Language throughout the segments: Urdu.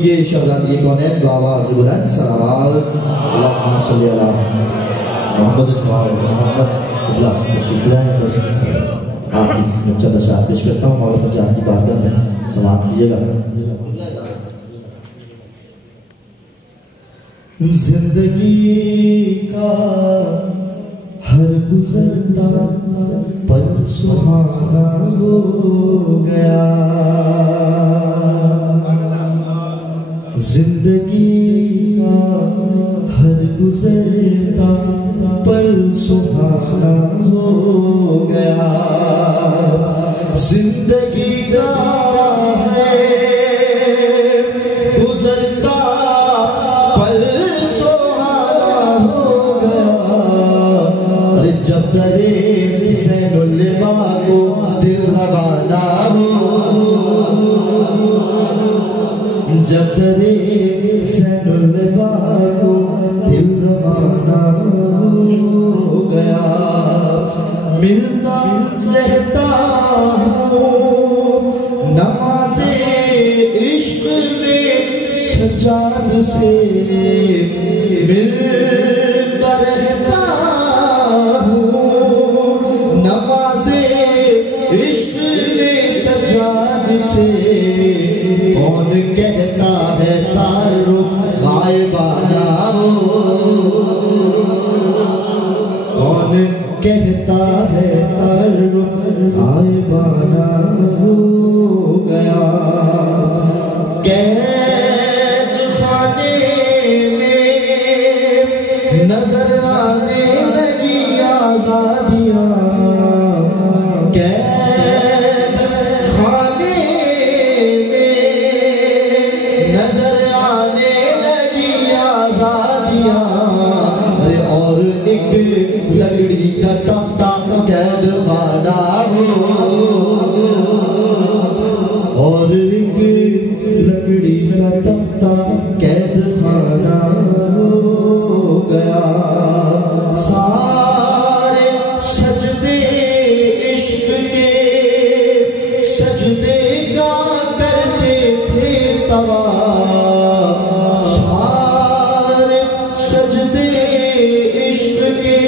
سنیے شہزادی کونین بآواز بلند سلوات اللہم صلی اللہ محمد محمد اللہ تشریف لائیں بس آپ کی چند اشعار پیش کرتا ہوں مولا سجاد کی بارگاہ میں سماعت کیجئے گا زندگی کا ہر گزرتا پل سہانا ہو گیا زندگی کا ہر گزرتا پل سہانا ہو گیا زندگی کا ہے گزرتا پل سہانا ہو گیا ارے جب درے زین اللبا کو دل روانہ ہو جب درے زین اللبا کو دل روانہ ہو گیا ملتا رہتا ہوں نماز عشق میں سجاد سے ملتا رہتا ہوں نماز عشق میں سجاد سے کون کہتا ہے تعارف غائبانہ ہو کون کہتا ہے تعارف غائبانہ ہو گیا قید خانے میں نظر آنے لگی آزادیاں قید خانے میں نظر آنے لگی آزادیاں اور ایک لکڑی کا تختہ قید خانہ ہو اور ایک لکڑی کا تختہ قید خانہ ہو گیا سارے سجدے عشق کے سجدے کا کرتے تھے طواف سارے سجدے عشق کے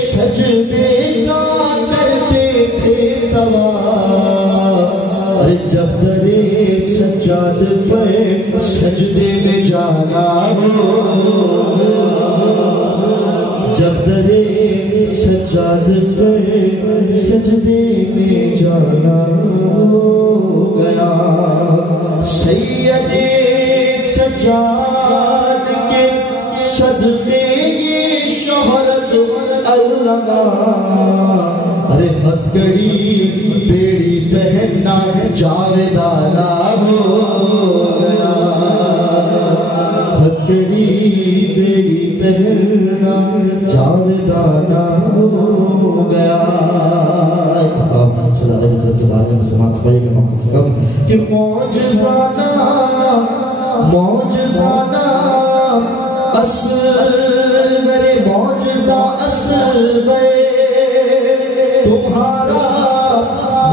سجدے کا کرتے تھے طواف ارے جب درے سجاد پر سجدے میں جانا ہو جب درے سجاد پر سجدے میں جانا ہو گیا سید سجاد کے صدقے یہ شہرت اللہ ارے ہتھکڑی بیڑی پہننا جاویدانہ ہو گیا ہتھکڑی بیڑی پہننا جاویدانہ ہو گیا شہزادہ کی حضرت کے بارے میں سماعت پڑھے گا وقت سے کم کہ معجزانہ معجزانہ اصغر معجزہ اصغر تمہارا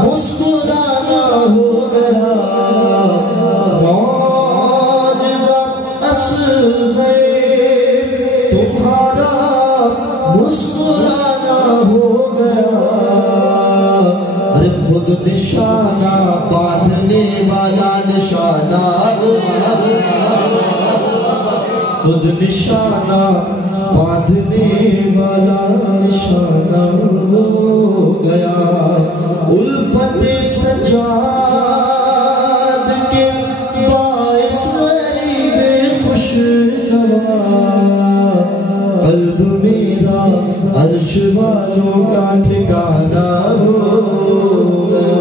مسکرانا ہو گیا معجزہ اصغر تمہارا مسکرانا ہو گیا ارے خود نشانہ باندھنے والا نشانہ ہو گیا خود نشانہ باندھنے والا نشانہ ہو گیا الفت سجاد کے باعث غریب خوش نوا قلب میرا عرش والوں کا ٹھکانہ ہو گیا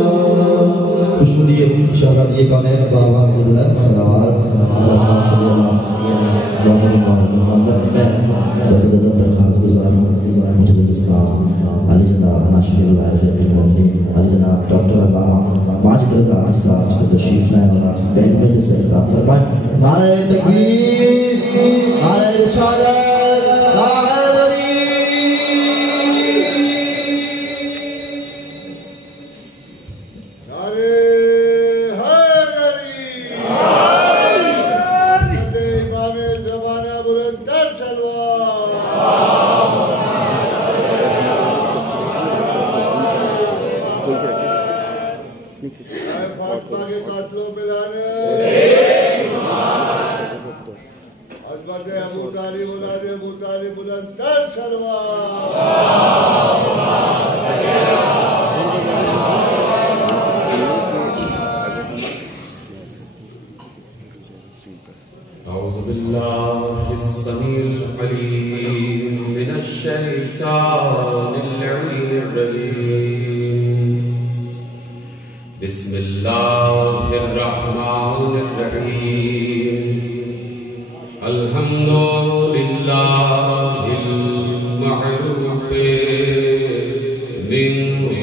خوشنودی شہزادی کونین بآواز بلند سلوات اللہم صلی اللہ محمد میں بزد درخواست گزار ہوں مجد الاسلام علی جناب ناشر العائد المومنین علی جناب ڈاکٹر علامہ ماجد رضا علیہ صاحب پر تشریف لائیں اور آج پہلے بجے سے خطاب فرمائیں نعرہ تکبیر نعرہ رسالت نعرہ حیدری مقدر سلوات أعوذ بالله السميع العليم من الشيطان اللعين الرجيم بسم الله الرحمن الرحيم الحمد لله المعروف من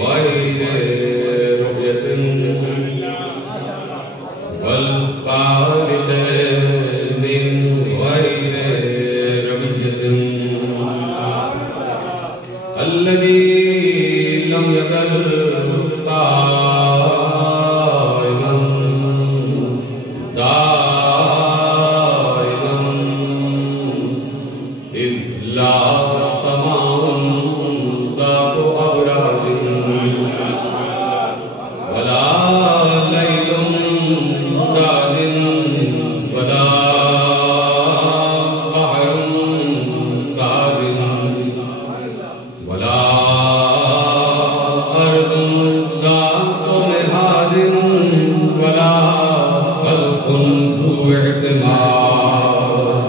غير رؤية والخالق من غير رمية الذي لم يزل قائما دائما إذ لا سماء ذات أبراج ولا ليل داج ولا بحر ساجد ولا أرض ذات مهاد ولا خلق ذو اعتماد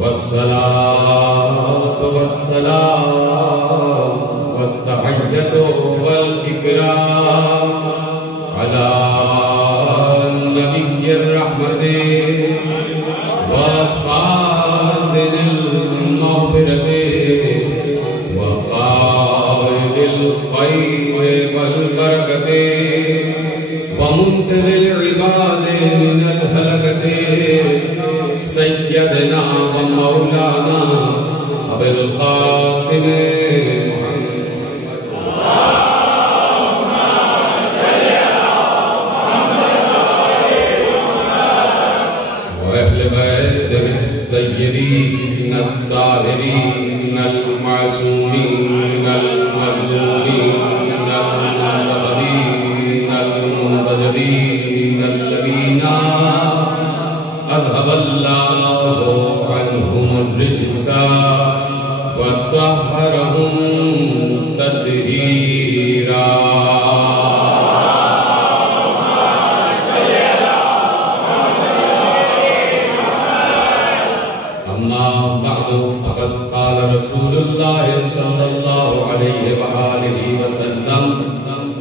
والصلاة والسلام والتحية والإكرام على نبي الرحمة وخازن المغفرة وقائد الخير والبركة ومنقذ العباد من الهلكة سيدنا ومولانا أبي القاسم الطيبين الطاهرين المعصومين المظلومين المنتقمين المنتجبين الذين أذهب الله عنهم الرجس وطهرهم تطهيرا فقد قال رسول الله صلى الله عليه وآله وسلم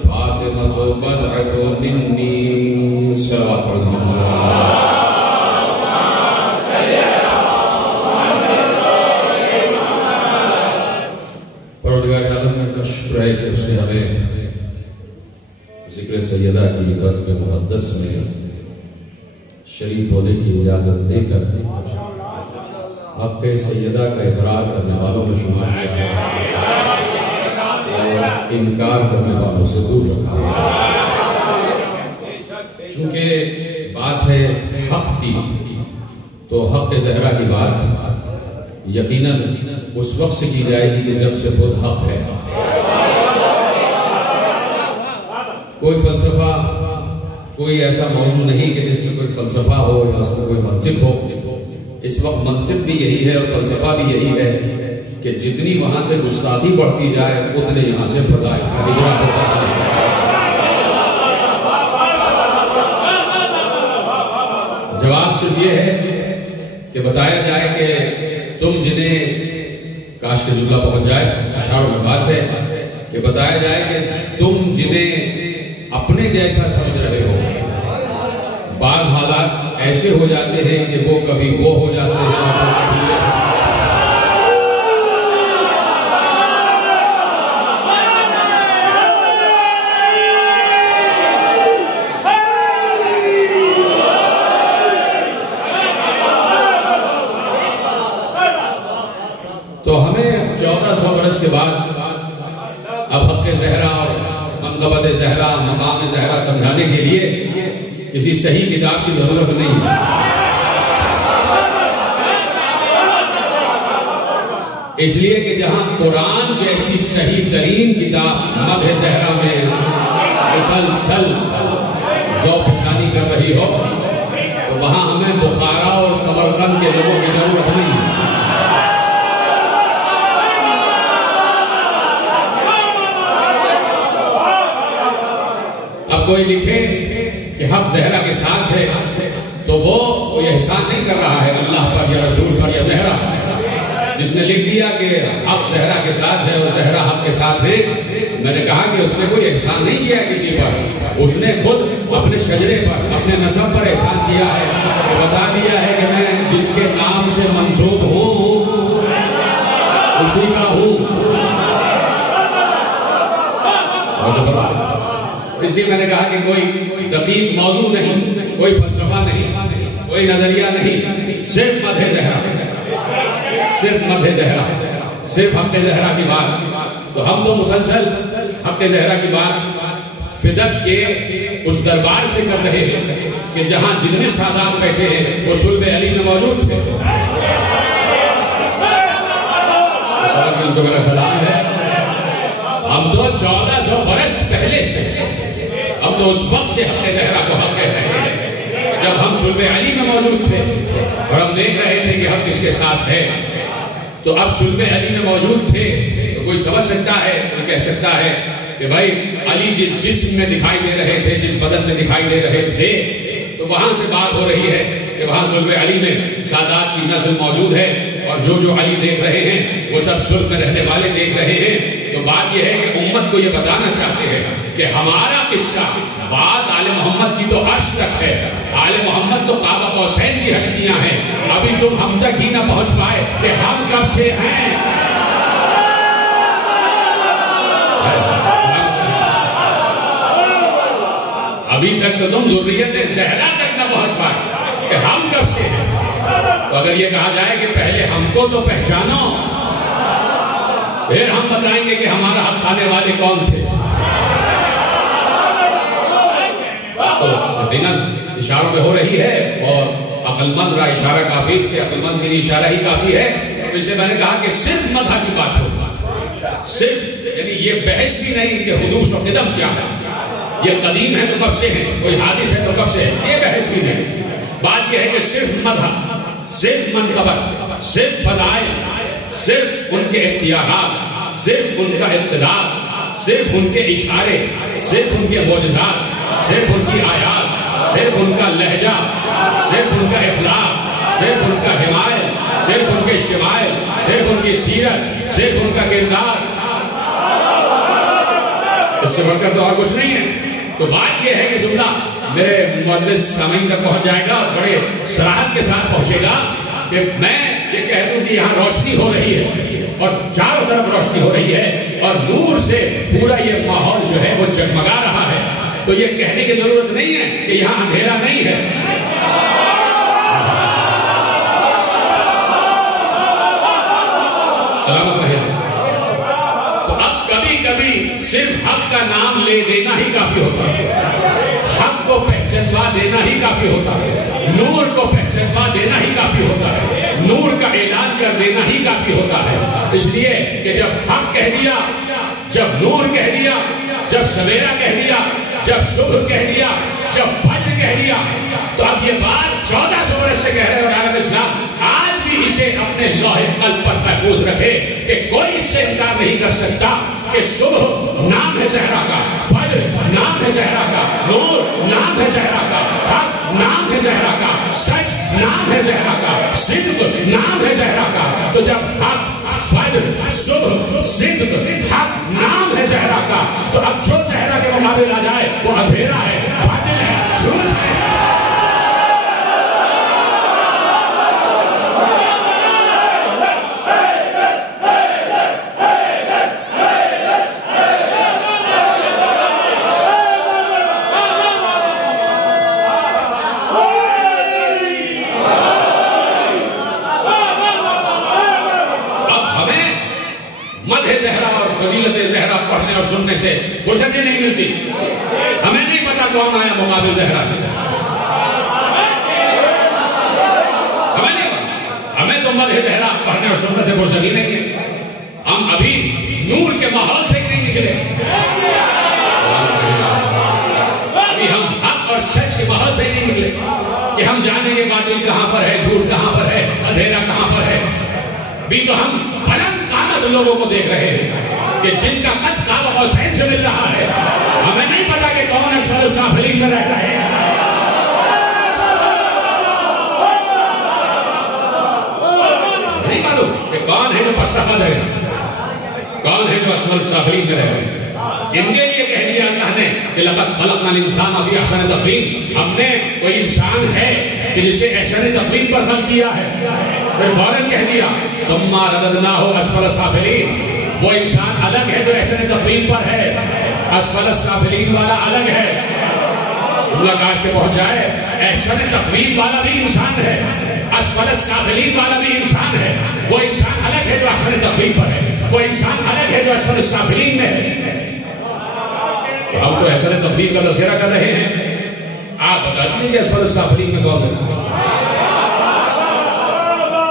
فاطمة بضعة مني صلوات پروردگار عالم کا شکر ہے کہ اس نے ہمیں ذکر سیدہ کی بزم مقدس میں شریک ہونے کی اجازت دے کر حق سیدہ کا اقرار کرنے والوں میں شمار کیا اور انکار کرنے والوں سے دور رکھا چونکہ بات ہے حق کی تو حق زہرا کی بات یقیناً اس وقت سے کی جائے گی کہ جب سے خود حق ہے. کوئی فلسفہ کوئی ایسا موضوع نہیں کہ جس میں کوئی فلسفہ ہو یا اس میں کوئی منطق ہو. اس وقت منطق بھی یہی ہے اور فلسفہ بھی یہی ہے کہ جتنی وہاں سے گستاخی بڑھتی جائے اتنے یہاں سے فضائل کا اجرا ہوتا جائے. جواب صرف یہ ہے کہ بتایا جائے کہ تم جنہیں کاش کے جملہ پہنچ جائے اشعار میں بات ہے کہ بتایا جائے کہ تم جنہیں اپنے جیسا سمجھ رہے ہو بعض حالات ایسے ہو جاتے ہیں کہ وہ کبھی وہ ہو جاتے ہیں تو ہمیں 1400 برس کے بعد اب حق زہرا اور منقبت زہرا مقام زہرا سمجھانے کے لیے کسی صحیح کتاب کی ضرورت نہیں ہے. اس لیے کہ جہاں قرآن جیسی صحیح ترین کتاب مدح زہرا میں مسلسل ذوق فشانی کر رہی ہو تو وہاں ہمیں بخارا اور سمرقند کے لوگوں کی ضرورت نہیں ہے. اب کوئی لکھے کہ حق زہرا کے ساتھ ہے تو وہ کوئی احسان نہیں کر رہا ہے اللہ پر یا رسول پر یا زہرا. جس نے لکھ دیا کہ حق زہرا کے ساتھ ہے اور زہرا حق کے ساتھ ہے، میں نے کہا کہ اس نے کوئی احسان نہیں کیا کسی پر، اس نے خود اپنے شجرے پر، اپنے نسب پر احسان کیا ہے کہ بتا دیا ہے کہ میں جس کے نام سے منسوب ہوں اسی کا ہوں. اس لیے میں نے کہا کہ کوئی دقیق موضوع نہیں، کوئی فلسفہ نہیں، کوئی نظریہ نہیں، صرف مدح زہرا، صرف مدح زہرا، صرف حق زہرا کی بات. تو ہم تو مسلسل حق زہرا کی بات فدق کے اس دربار سے کر رہے ہیں کہ جہاں جتنے سادات بیٹھے ہیں وہ صلب علی میں موجود تھے. ان کو میرا سلام ہے. ہم تو 1400 برس پہلے سے، ہم تو اس وقت سے حق زہرا کو حق کہہ رہے ہیں جب ہم صلب علی میں موجود تھے اور ہم دیکھ رہے تھے کہ حق کس کے ساتھ ہے. تو اب صلب علی میں موجود تھے تو کوئی سمجھ سکتا ہے، کوئی کہہ سکتا ہے کہ بھائی علی جس جسم میں دکھائی دے رہے تھے، جس بدن میں دکھائی دے رہے تھے، تو وہاں سے بات ہو رہی ہے کہ وہاں صلب علی میں سادات کی نسل موجود ہے اور جو علی دیکھ رہے ہیں وہ سب صلب میں رہنے والے دیکھ رہے ہیں. تو بات یہ ہے کہ امت کو یہ بتانا چاہتے ہیں کہ ہمارا قصہ بات آل محمد کی تو عرش تک ہے. آل محمد تو قاب قوسین کی ہستیاں ہیں. ابھی تم ہم تک ہی نہ پہنچ پائے کہ ہم کب سے ہیں. ابھی تک تو تم ذریت زہرا تک نہ پہنچ پائے کہ ہم کب سے ہیں. تو اگر یہ کہا جائے کہ پہلے ہم کو تو پہچانو، پھر ہم بتائیں گے کہ ہمارا حق کھانے والے کون تھے. تو اشاروں میں ہو رہی ہے اور عقل مند را اشارہ کافی، اس کے عقل مند کے لیے اشارہ ہی کافی ہے. اس لیے میں نے کہا کہ صرف مدح کی بات ہو، صرف یعنی یہ بحث بھی نہیں کہ حدوث و قدم کیا ہے، یہ قدیم ہے تو کب سے ہے، کوئی حادث ہے تو کب سے ہے، یہ بحث بھی نہیں. بات یہ ہے کہ صرف مدح، صرف منقبت، صرف فضائل، صرف ان کے اختیارات، صرف ان کا اقتدار، صرف ان کے اشارے، صرف ان کے معجزات، صرف ان کی آیات، صرف ان کا لہجہ، صرف ان کا اخلاق، صرف ان کا حمایت، صرف ان کے شمائل، صرف ان کی سیرت، صرف ان کا کردار، اس سے بڑھ کر تو اور کچھ نہیں ہے. تو بات یہ ہے کہ جملہ میرے معزز سامعین تک پہنچ جائے گا اور بڑے صراحت کے ساتھ پہنچے گا کہ میں یہ کہہ دوں کہ یہاں روشنی ہو رہی ہے اور چاروں طرف روشنی ہو رہی ہے اور نور سے پورا یہ ماحول جو ہے وہ جگمگا رہا ہے. تو یہ کہنے کی ضرورت نہیں ہے کہ یہاں اندھیرا نہیں ہے. تو اب کبھی کبھی صرف حق کا نام لے دینا ہی کافی ہوتا ہے، حق کو پہچانوا دینا ہی کافی ہوتا ہے، نور کو پہچانوا دینا ہی کافی ہوتا ہے، نور کا اعلان کر دینا ہی کافی ہوتا ہے. اس لیے کہ جب حق کہہ دیا، جب نور کہہ دیا، جب سویرا کہہ دیا، جب صبح کہہ دیا، جب فجر کہہ دیا، تو اب یہ بات 1400 برس سے کہہ رہے ہیں اور عالم اسلام آج بھی اسے اپنے لوح قلب پر محفوظ رکھے کہ کوئی اس سے انکار نہیں کر سکتا کہ صبح نام ہے زہرا کا، فجر نام ہے زہرا کا، نور نام ہے زہرا کا، حق نام ہے زہرا کا، سچ نام ہے زہرا کا، صدق نام ہے زہرا کا. تو جب حق، فجر، صبح، صدق، حق نام ہے زہرا کا، تو اب جو زہرا کے مقابل آ جائے وہ اندھیرا ہے، باطل ہے، جھوٹ ہے. پڑھنے اور سننے سے فرصت ہی نہیں ملتی. ہمیں نہیں پتا کون آیا مقابل زہرا کے، ہمیں نہیں پتا. ہمیں تو مدح زہرا پڑھنے اور سننے سے فرصت ہی نہیں ہے. ہم ابھی نور کے ماحول سے ہی نہیں نکلے، ابھی ہم حق اور سچ کے ماحول سے ہی نہیں نکلے کہ ہم جانیں گے باطل کہاں پر ہے، جھوٹ کہاں پر ہے، اندھیرا کہاں پر ہے. ابھی تو ہم بلند قامت لوگوں کو دیکھ رہے ہیں کہ جن کا قد قاب قوسین سے مل رہا ہے. ہمیں نہیں پتا کہ کون ہے اسفل السافلین میں رہتا ہے. نہیں معلوم کہ کون ہے جو پسخت ہے, کون ہے جو اسفل السافلین میں رہتا ہے. ان کے لیے کہہ دیا اللہ نے کہ لقد خلقنا الانسان فی احسن تقویم, ہم نے کوئی انسان ہے کہ جسے احسن تقویم پر خلق کیا ہے. پھر فوراً کہہ دیا ثم رددناہ اسفل السافلین, وہ انسان الگ ہے جو احسن تقویم پر ہے, اسفل السافلین والا الگ ہے. جملہ کاش کے پہنچ جائے, احسن تقویم والا بھی انسان ہے, اسفل السافلین والا بھی انسان ہے. وہ انسان الگ ہے جو احسن تقویم پر ہے, وہ انسان الگ ہے جو اسفل السافلین میں ہے. ہم تو احسن تقویم کا تذکرہ کر رہے ہیں, آپ بتا دیجیے کہ اسفل السافلین میں کون ہے.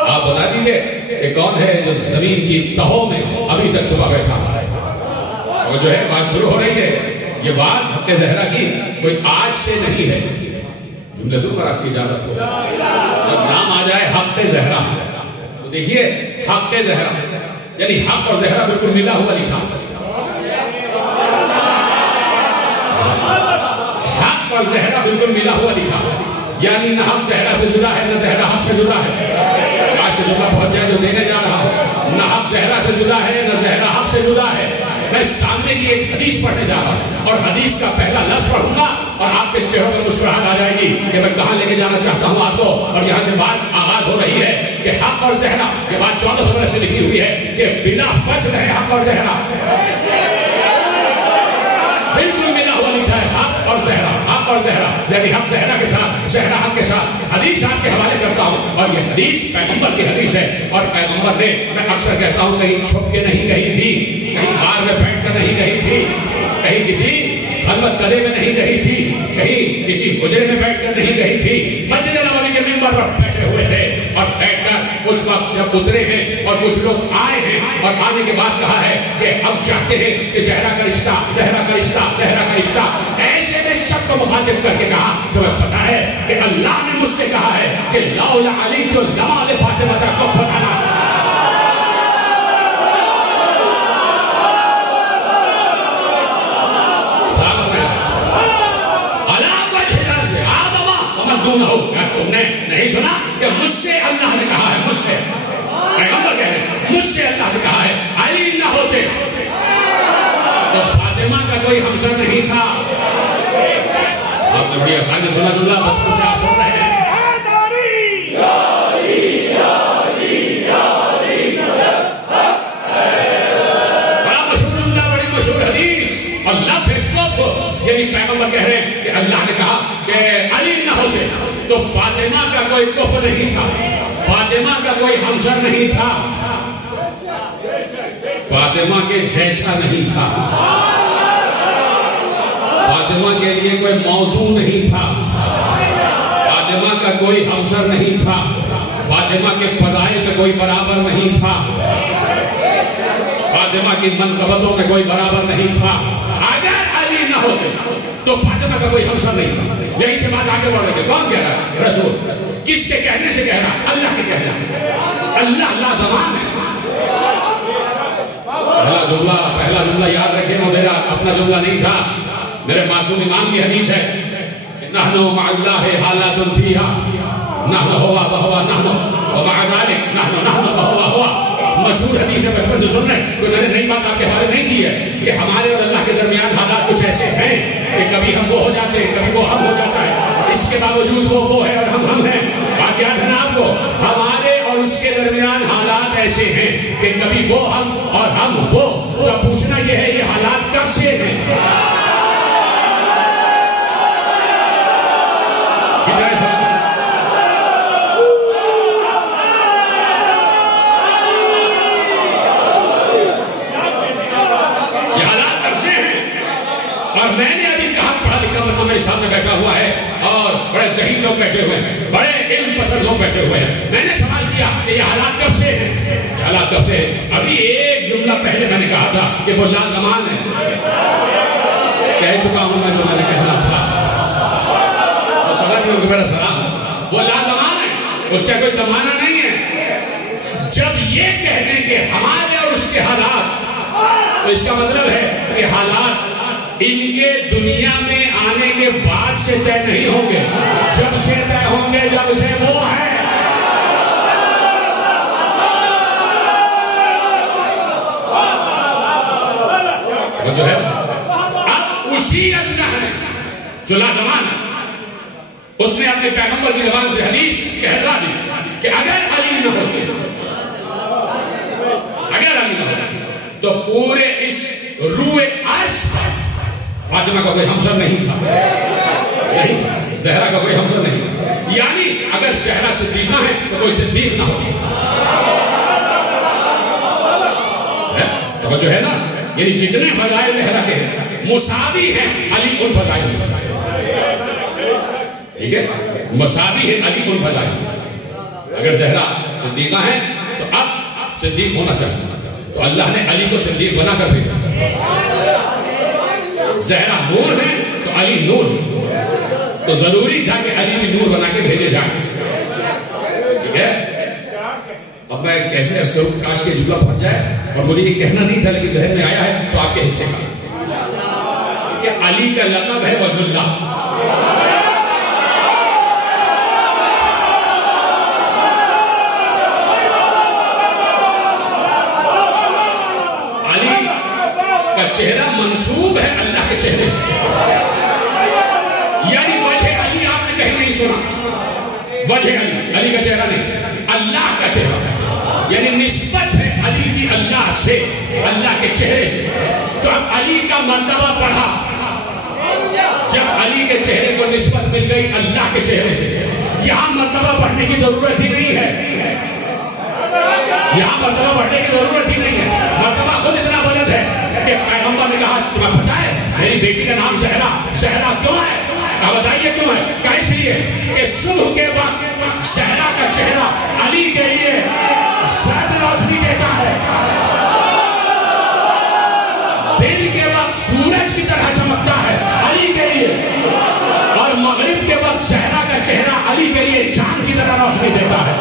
آپ بتا دیجیے کہ کون ہے جو زمین کی تہوں میں ابھی تک چھپا بیٹھا ہے. اور جو ہے بات شروع ہو رہی ہے, یہ بات حق زہرا کی کوئی آج سے نہیں ہے. جملے دوں پر آپ کی اجازت ہو, جب نام آ جائے حق زہرا تو دیکھیے حق زہرا یعنی حق اور زہرا بالکل ملا ہوا لکھا. حق اور زہرا بالکل ملا ہوا لکھا, یعنی نہ حق زہرا سے جدا ہے نہ زہرا حق سے جدا ہے. کاش کے جملہ پہنچ جائے جو دینے جا رہا ہوں, نہ حق زہرا سے جدا ہے نہ زہرا حق سے جدا ہے. میں سامنے کی ایک حدیث پڑھنے جا رہا ہوں اور حدیث کا پہلا لفظ پڑھوں گا اور آپ کے چہروں میں مسکراہٹ آ جائے گی کہ میں کہاں لے کے جانا چاہتا ہوں آپ کو. اور یہاں سے بات آغاز ہو رہی ہے کہ حق اور زہرا, یہ بات 1400 برس سے لکھی ہوئی ہے کہ بلا فصل ہے حق اور زہرا, بالکل ملا ہوا لکھا ہے حق اور زہرا, حق اور زہرا یعنی حق زہرا کے ساتھ زہرا حق کے ساتھ. حدیث آپ کے حوالے کرتا ہوں اور یہ حدیث پیغمبر کی حدیث ہے, اور پیغمبر نے, میں اکثر کہتا ہوں, کہیں چھپ کے نہیں کہی تھی, کہیں غار میں بیٹھ کر نہیں کہی تھی, کہیں کسی خلوت کدے میں نہیں کہی تھی, کہیں کسی حجرے میں بیٹھ کر نہیں کہی تھی. مسجد نبوی کے منبر پر بیٹھے ہوئے تھے اور بیٹھ کر اس وقت جب اترے ہیں اور کچھ لوگ آئے ہیں اور آنے کے بعد کہا ہے کہ ہم چاہتے ہیں کہ زہرا کا رشتہ, زہرا کا رشتہ, زہرا کا رشتہ, ایسے میں سب کو مخاطب کر کے کہا تمہیں پتا ہے کہ اللہ نے مجھ سے کہا ہے کہ لولا علی لما لفاطمہ کفنا. تم نے نہیں سنا کہ مجھ سے اللہ نے کہا ہے, مجھ سے پیغمبر کہہ رہے ہیں, مجھ سے اللہ نے کہا ہے علی نہ ہوتے تو فاطمہ کا کوئی ہمسر نہیں تھا. آپ نے بڑی آسانی سے سنت اللہ بچپن سے آپ سن رہے ہیں. بڑا مشہور اللہ, بڑی مشہور حدیث, اور لفظ کفر یعنی پیغمبر کہہ رہے ہیں کہ اللہ نے کہا کہ علی نہ ہوتے تو فاطمہ کا کوئی کفر نہیں تھا, فاطمہ کا کوئی ہمسر نہیں تھا, فاطمہ کے جیسا نہیں تھا, فاطمہ کے لیے کوئی موضوع نہیں تھا, فاطمہ کا کوئی ہمسر نہیں تھا, فاطمہ کے فضائل میں کوئی برابر نہیں تھا, فاطمہ کی منقبتوں میں کوئی برابر نہیں تھا. اگر علی نہ ہوتے تو فاطمہ کا کوئی ہمسر نہیں تھا. یہی سے بات آگے بڑھ رہی ہے. کون کہہ رہا ہے؟ رسول. کس کے کہنے سے کہہ رہا ہے؟ اللہ کے کہنے سے. اللہ لا زمان ہے. پہلا جملہ یاد رکھیں, وہ میرا اپنا جملہ نہیں تھا, میرے معصوم امام کی حدیث ہے. نحن مع اللہ حالات فیہا نحن ہوا بہوا نحن ومع ذلک نحن بہوا ہوا. مشہور حدیث ہے, بچپن سے سن رہے, کوئی میں نے نئی بات آپ کے حوالے نہیں کی ہے کہ ہمارے اور اللہ کے درمیان حالات کچھ ایسے ہیں کہ کبھی ہم وہ ہو جاتے ہیں, کبھی وہ ہم ہو جاتا ہے. اس کے باوجود وہ ہے اور ہم ہیں. بات یاد ہے نا آپ کو, ہمارے اور اس کے درمیان حالات ایسے ہیں کہ کبھی وہ ہم اور ہم وہ. تو پوچھنا یہ ہے یہ حالات کب سے ہیں؟ میں نے ابھی کہا پڑھا لکھا بندہ میرے سامنے بیٹھا ہوا ہے اور بڑے ذہین لوگ بیٹھے ہوئے ہیں, بڑے علم پسند لوگ بیٹھے ہوئے ہیں. میں نے سوال کیا کہ یہ حالات کب سے ہیں, یہ حالات کب سے ہیں؟ ابھی ایک جملہ پہلے میں نے کہا تھا کہ وہ لازمان ہے. کہہ چکا ہوں میں جو میں نے کہنا تھا, تو سمجھ میں میرا سلام, وہ لازمان ہے, اس کا کوئی زمانہ نہیں ہے. جب یہ کہہ دیں کہ ہمارے اور اس کے حالات, تو اس کا مطلب ہے کہ حالات ان کے دنیا میں آنے کے بعد سے طے نہیں ہوں گے، جب سے طے ہوں گے جب سے وہ ہے۔ وہ جو ہے اب اسی اللہ ہے جو لازمان ہے، اس نے اپنے پیغمبر کی زبان سے حدیث کہلا دی کہ اگر علی نہ ہوتے تو پورے اس روئے عرش پر فاطمہ کا کوئی ہمسر نہیں تھا، زہرا کا کوئی ہمسر نہیں تھا، یعنی اگر زہرا صدیقہ ہے تو کوئی صدیق نہ ہوتی تو جو ہے نا، یعنی جتنے فضائل زہرا کے مساوی ہیں علی ان فضائل میں، ٹھیک ہے، مساوی ہے علی ان فضائل میں۔ اگر زہرا صدیقہ ہے تو اب صدیق ہونا چاہیے، تو اللہ نے علی کو صدیق بنا کر بھیجا۔ زہرا نور ہے تو علی نور ہے، تو ضروری تھا کہ علی بھی نور بنا کے بھیجے جائیں، ٹھیک ہے۔ اب میں کیسے عرض کروں، کاش کے جملہ پہنچ جائے، اور مجھے یہ کہنا نہیں تھا لیکن ذہن میں آیا ہے تو آپ کے حصے کا، کہ علی کا لقب ہے وجہ اللہ۔ چہرہ منسوب ہے اللہ کے چہرے سے، یعنی وجہ علی آپ نے کہیں نہیں سنا، وجہ علی، علی کا چہرہ نہیں، اللہ کا چہرہ، یعنی نسبت ہے علی کی اللہ سے، اللہ کے چہرے سے۔ تو اب علی کا مرتبہ بڑھا جب علی کے چہرے کو نسبت مل گئی اللہ کے چہرے سے۔ یہاں مرتبہ بڑھنے کی ضرورت ہی نہیں ہے، یہاں مرتبہ بڑھنے کی ضرورت ہی نہیں ہے، مرتبہ خود اتنا بلند ہے کہ پیغمبر نے کہا تمہیں پتہ ہے میری بیٹی کا نام زہرا، زہرا کیوں ہے؟ کہا بتائیے کیوں ہے؟ کہا اس لیے کہ صبح کے وقت زہرا کا چہرہ علی کے لیے زیادہ روشنی دیتا ہے، دن کے وقت سورج کی طرح چمکتا ہے علی کے لیے، اور مغرب کے وقت زہرا کا چہرہ علی کے لیے چاند کی طرح روشنی دیتا ہے۔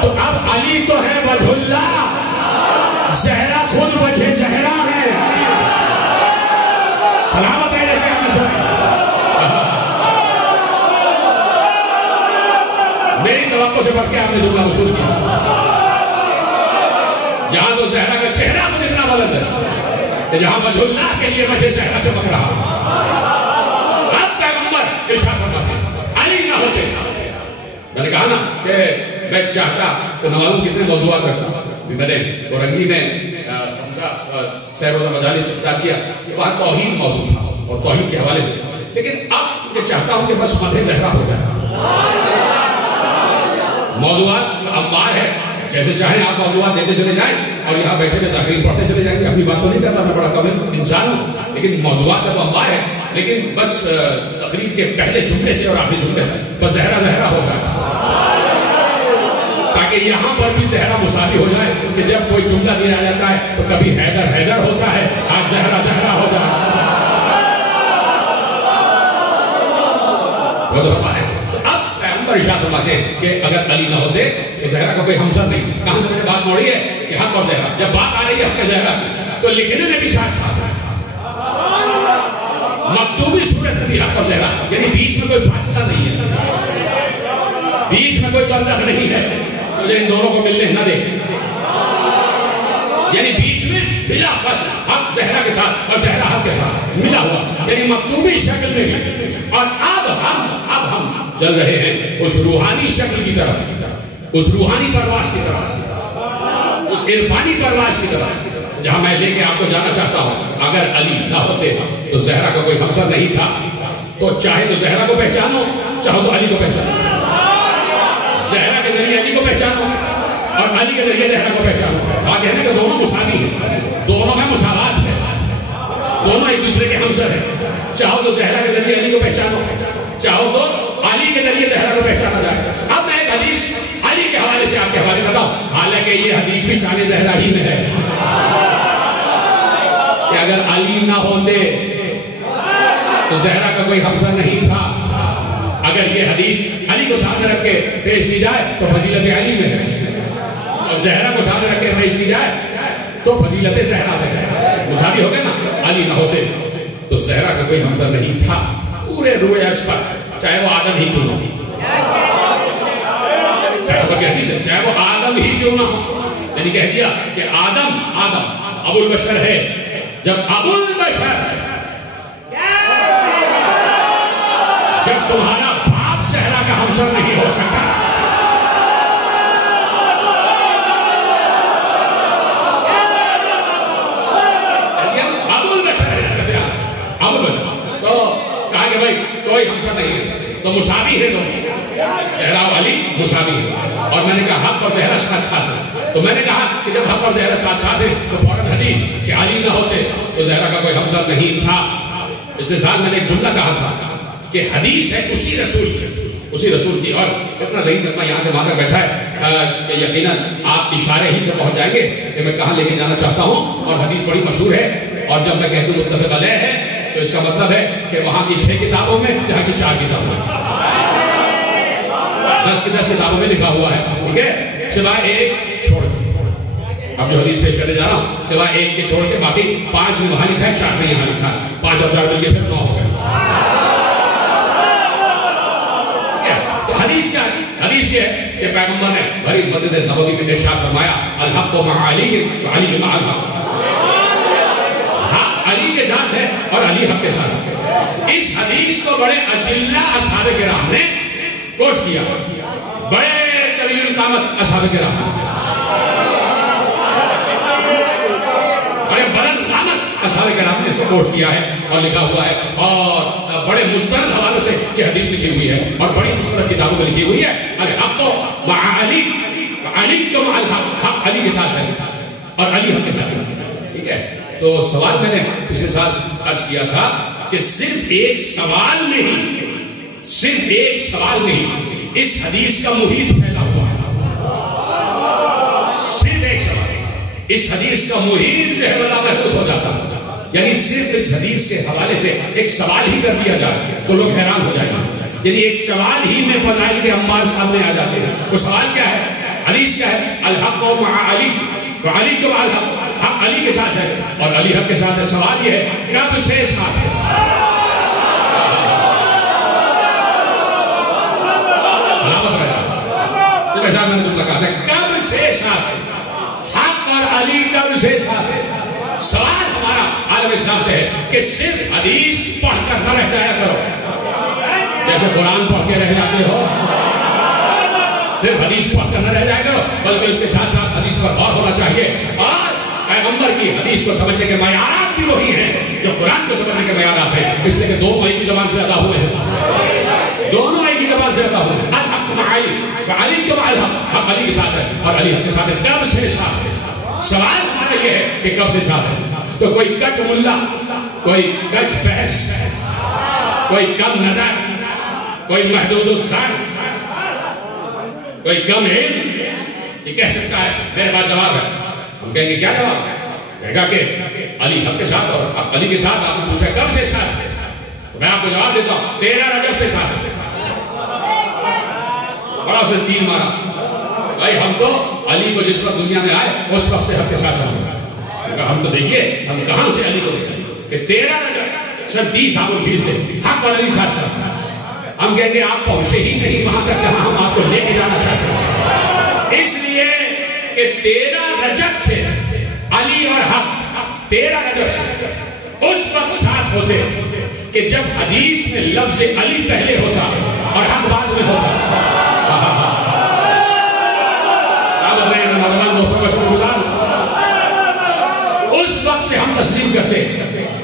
تو اب علی تو ہے وجہ اللہ، زہرا خود وجہ زہرا ہے۔ سلامت ہے جیسے آپ نے سنا، میری توقع سے بڑھ کے آپ نے جملہ وصول کیا۔ یہاں تو زہرا کا چہرہ خود اتنا بلند ہے کہ جہاں وجہ اللہ کے لیے وجہ زہرا چمک رہا۔ اب پیغمبر ارشاد فرماتے ہیں علی نہ ہوتے، میں نے کہا نا کہ میں چاہتا تو نہ معلوم کتنے موضوعات رکھتا، میں نے کورنگی میں خمسہ سیر روزہ مجالس افتتاح کیا، وہاں توحید موضوع تھا اور توحید کے حوالے سے، لیکن اب چونکہ چاہتا ہوں کہ بس مدح زہرا ہو جائے۔ موضوعات انبار ہے، جیسے چاہیں آپ موضوعات دیتے چلے جائیں اور یہاں بیٹھے کے ذاکرین پڑھتے چلے جائیں گے، اپنی بات تو نہیں کرتا، میں بڑا کم انسان ہوں، لیکن موضوعات کا تو انبار ہے، لیکن بس تقریر کے پہلے جملے سے اور آخری جملے تک بس زہرا زہرا ہو جائے، تاکہ یہاں پر بھی زہرا مساوی ہو جائے کہ جب کوئی جملہ دیا جاتا ہے تو کبھی حیدر حیدر ہوتا ہے، آج زہرا زہرا ہو جائے۔ تو اب پیغمبر ارشاد فرماتے ہیں کہ اگر علی نہ ہوتے تو زہرا کا کوئی ہمسر نہیں تھا۔ کہاں سے میں نے بات موڑی ہے کہ حق اور زہرا، جب بات آ رہی ہے حق زہرا کی تو لکھنے میں بھی ساتھ ساتھ مکتوبی صورت میں بھی حق اور زہرا، یعنی بیچ میں کوئی فاصلہ نہیں ہے، بیچ میں کوئی برزخ نہیں ہے مجھے ان دونوں کو ملنے نہ دے، یعنی بیچ میں بلا فاصلہ حق زہرا کے ساتھ اور زہرا حق کے ساتھ ملا ہوا، یعنی مکتوبی شکل میں بھی۔ اور اب ہم چل رہے ہیں اس روحانی شکل کی طرف، اس روحانی پرواز کی طرف، اس عرفانی پرواز کی طرف، جہاں میں لے کے آپ کو جانا چاہتا ہوں۔ اگر علی نہ ہوتے تو زہرا کا کوئی ہمسر نہیں تھا، تو چاہے تو زہرا کو پہچانو، چاہو تو علی کو پہچانو، زہرا کے ذریعے علی کو پہچانو اور علی کے ذریعے زہرا کو پہچانو۔ آپ کہنے کہ دونوں مساوی ہیں، دونوں میں مساوات ہے، دونوں ایک دوسرے کے ہمسر ہیں، چاہو تو زہرا کے ذریعے علی کو پہچانو، چاہو تو علی کے ذریعے زہرا کو پہچانا جائے۔ اب میں ایک حدیث علی کے حوالے سے آپ کے حوالے کرتا ہوں، حالانکہ یہ حدیث بھی شان زہرا ہی میں ہے کہ اگر علی نہ ہوتے تو زہرا کا کوئی ہمسر نہیں تھا۔ اگر یہ حدیث علی کو سامنے رکھ کے پیش کی جائے تو فضیلت علی میں ہے، اور زہرا کو سامنے رکھ کے پیش کی جائے تو فضیلت زہرا میں ہے، مساوی ہو گئے نا۔ علی نہ ہوتے تو زہرا کا کوئی ہمسر نہیں تھا پورے روئے عرش پر، چاہے وہ آدم ہی کیوں نہ ہو، پیغمبر کی حدیث ہے چاہے وہ آدم ہی کیوں نہ ہو، یعنی کہہ دیا کہ آدم ابو البشر ہے. جب ابو البشر، جب تمہارا باپ زہرا کا ہمسر نہیں ہو سکتا، تو کہا کہ بھائی کوئی ہمسر نہیں ہے، تو مشابہ ہے، تو زہرا و علی مشابہ ہے. اور میں نے کہا حق اور زہرا ساتھ ساتھ ہے، تو میں نے کہا کہ جب حق اور زہرا ساتھ ساتھ ہے تو فوراً حدیث کہ علی نہ ہوتے تو زہرا کا کوئی ہمسر نہیں تھا. پچھلے سال میں نے ایک جملہ کہا تھا کہ حدیث ہے اسی رسول کی، اور اتنا صحیح کلمہ یہاں سے مانگا بیٹھا ہے کہ یقیناً آپ اشارے ہی سے پہنچ جائیں گے کہ میں کہاں لے کے جانا چاہتا ہوں. اور حدیث بڑی مشہور ہے، اور جب میں کہتا ہوں متفق علیہ ہے تو اس کا مطلب ہے کہ وہاں کی 6 کتابوں میں، یہاں کی 4 کتابوں میں، 10 کی 10 کتابوں میں لکھا ہوا ہے، ٹھیک ہے، سوائے ایک چھوڑ کے. اب جو حدیث پیش کرنے جا رہا ہوں سوائے ایک کے چھوڑ کے باقی 5 میں وہاں لکھا ہے، 4 میں یہاں لکھا ہے، 5 اور 4 مل کے پھر 9 ہو گئے. تو حدیث کیا ہے؟ حدیث یہ ہے کہ پیغمبر نے بھری مسجد نبوی میں ارشاد فرمایا الحق و مع علی و علی مع الحق، حق علی کے ساتھ ہے اور علی حق کے ساتھ ہے. اس حدیث کو بڑے اجلہ اصحاب کرام نے کوٹ کیا، بڑے طویل القامت اصحاب کرام، بڑے بلند قامت اصحاب کرام نے اس کو کوٹ کیا ہے اور لکھا ہوا ہے، اور بڑے مستند حوالوں سے یہ حدیث لکھی ہوئی ہے اور بڑی مستند کتابوں میں لکھی ہوئی ہے. الحق مع علی، علی کیوں مع الحق، حق علی کے ساتھ ہے اور علی حق کے ساتھ ہے. ٹھیک ہے، تو سوال میں نے پچھلے سال عرض کیا تھا کہ صرف ایک سوال نہیں اس حدیث کا محیط پھیلا ہوا ہے. صرف ایک سوال، اس حدیث کا محیط جو ہے بلا محدود ہو جاتا ہے. یعنی صرف اس حدیث کے حوالے سے ایک سوال ہی کر دیا جائے تو لوگ حیران ہو جائیں گے. یعنی ایک سوال ہی میں فضائل کے انبار سامنے آ جاتے ہیں. وہ سوال کیا ہے؟ حدیث کیا ہے؟ الحق مع علی، تو علی کیوں مع الحق، حق علی کے ساتھ ہے اور علی حق کے ساتھ ہے. سوال یہ ہے کب سے ساتھ ہے؟ سلامت رہا. تو ایسا میں نے جملہ کہا تھا کب سے ساتھ ہے، حق اور علی کب سے ساتھ ہے. سوال ہمارا عالم اسلام سے ہے کہ صرف حدیث پڑھ کر نہ رہ جایا کرو جیسے قرآن پڑھ کے رہ جاتے ہو. صرف حدیث پڑھ کر نہ رہ جایا کرو بلکہ اس کے ساتھ ساتھ حدیث پر غور ہونا چاہیے. اور پیغمبر کی حدیث کو سمجھنے کے معیارات بھی وہی ہیں جو قرآن کو سمجھنے کے معیارات ہیں. اس لیے کہ دونوں ایک ہی زبان سے ادا ہوئے ہیں، دونوں ایک ہی زبان سے ادا ہوئے ہیں. الحق مع علی، علی کیوں مع الحق، حق علی کے ساتھ ہے اور علی حق کے ساتھ ہے. کب سے ساتھ ہے؟ سوال ہمارا یہ ہے کہ کب سے ساتھ ہے. تو کوئی کچ ملا، کوئی کچ بحث، کوئی کم نظر، کوئی محدود السن، کوئی کم علم یہ کہہ سکتا ہے میرے پاس جواب ہے. ہم کہیں گے کیا جواب ہے؟ کہے گا کہ علی حق کے ساتھ اور حق علی کے ساتھ. آپ نے پوچھا کب سے ساتھ ہے تو میں آپ کو جواب دیتا ہوں 13 رجب سے ساتھ ہے. بڑا سے تین مارا بھائی ہم تو علی کو جس وقت دنیا میں آئے اس وقت سے حق کے ساتھ ساتھ. ہم تو دیکھیے ہم کہاں سے علی کو دیکھیں کہ 13 رجب سر 30 عام الفیل سے حق اور علی ساتھ ساتھ. ہم کہیں گے آپ پہنچے ہی نہیں وہاں تک جہاں ہم آپ کو لے کے جانا چاہتے ہیں. اس لیے کہ 13 رجب سے علی اور حق 13 رجب سے اس وقت ساتھ ہوتے کہ جب حدیث میں لفظ علی پہلے ہوتا اور حق بعد میں ہوتا. دوستوں کا شکر گزار اس وقت سے ہم تسلیم کرتے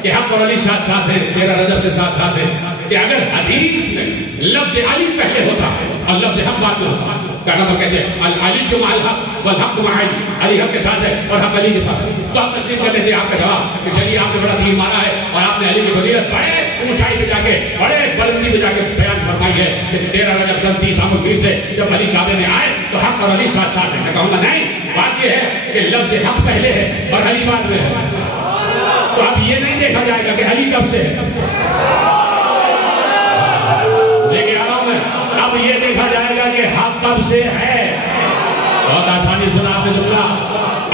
کہ حق اور علی ساتھ ساتھ ہیں، 13 رجب سے ساتھ ساتھ ہیں. کہ اگر حدیث میں لفظ علی پہلے ہوتا اور لفظ حق بعد میں ہوتا پیغمبر کہتے ہیں العلی جو مع الحق والحق مع علی، علی حق کے ساتھ ہے اور حق علی کے ساتھ ہے. تو آپ تسلیم کر لیتے ہیں آپ کا جواب کہ چلیے آپ نے بڑا تیر مارا ہے اور آپ نے علی کی فضیلت بڑے اونچائی پہ جا کے بڑے بلندی پہ جا کے بیان فرمائی ہے کہ 13 رجب سن 30 عام الفیل سے جب علی کعبے میں آئے تو حق اور علی ساتھ ساتھ ہیں. میں کہوں گا نہیں، بات یہ ہے کہ لفظ حق پہلے ہے اور علی بعد میں ہے. تو اب یہ نہیں دیکھا جائے گا کہ علی کب سے ہے، لیکن آ رہا ہوں میں، اب یہ دیکھا جائے گا کہ حق کب سے ہے. بہت آسانی سے آپ نے سنا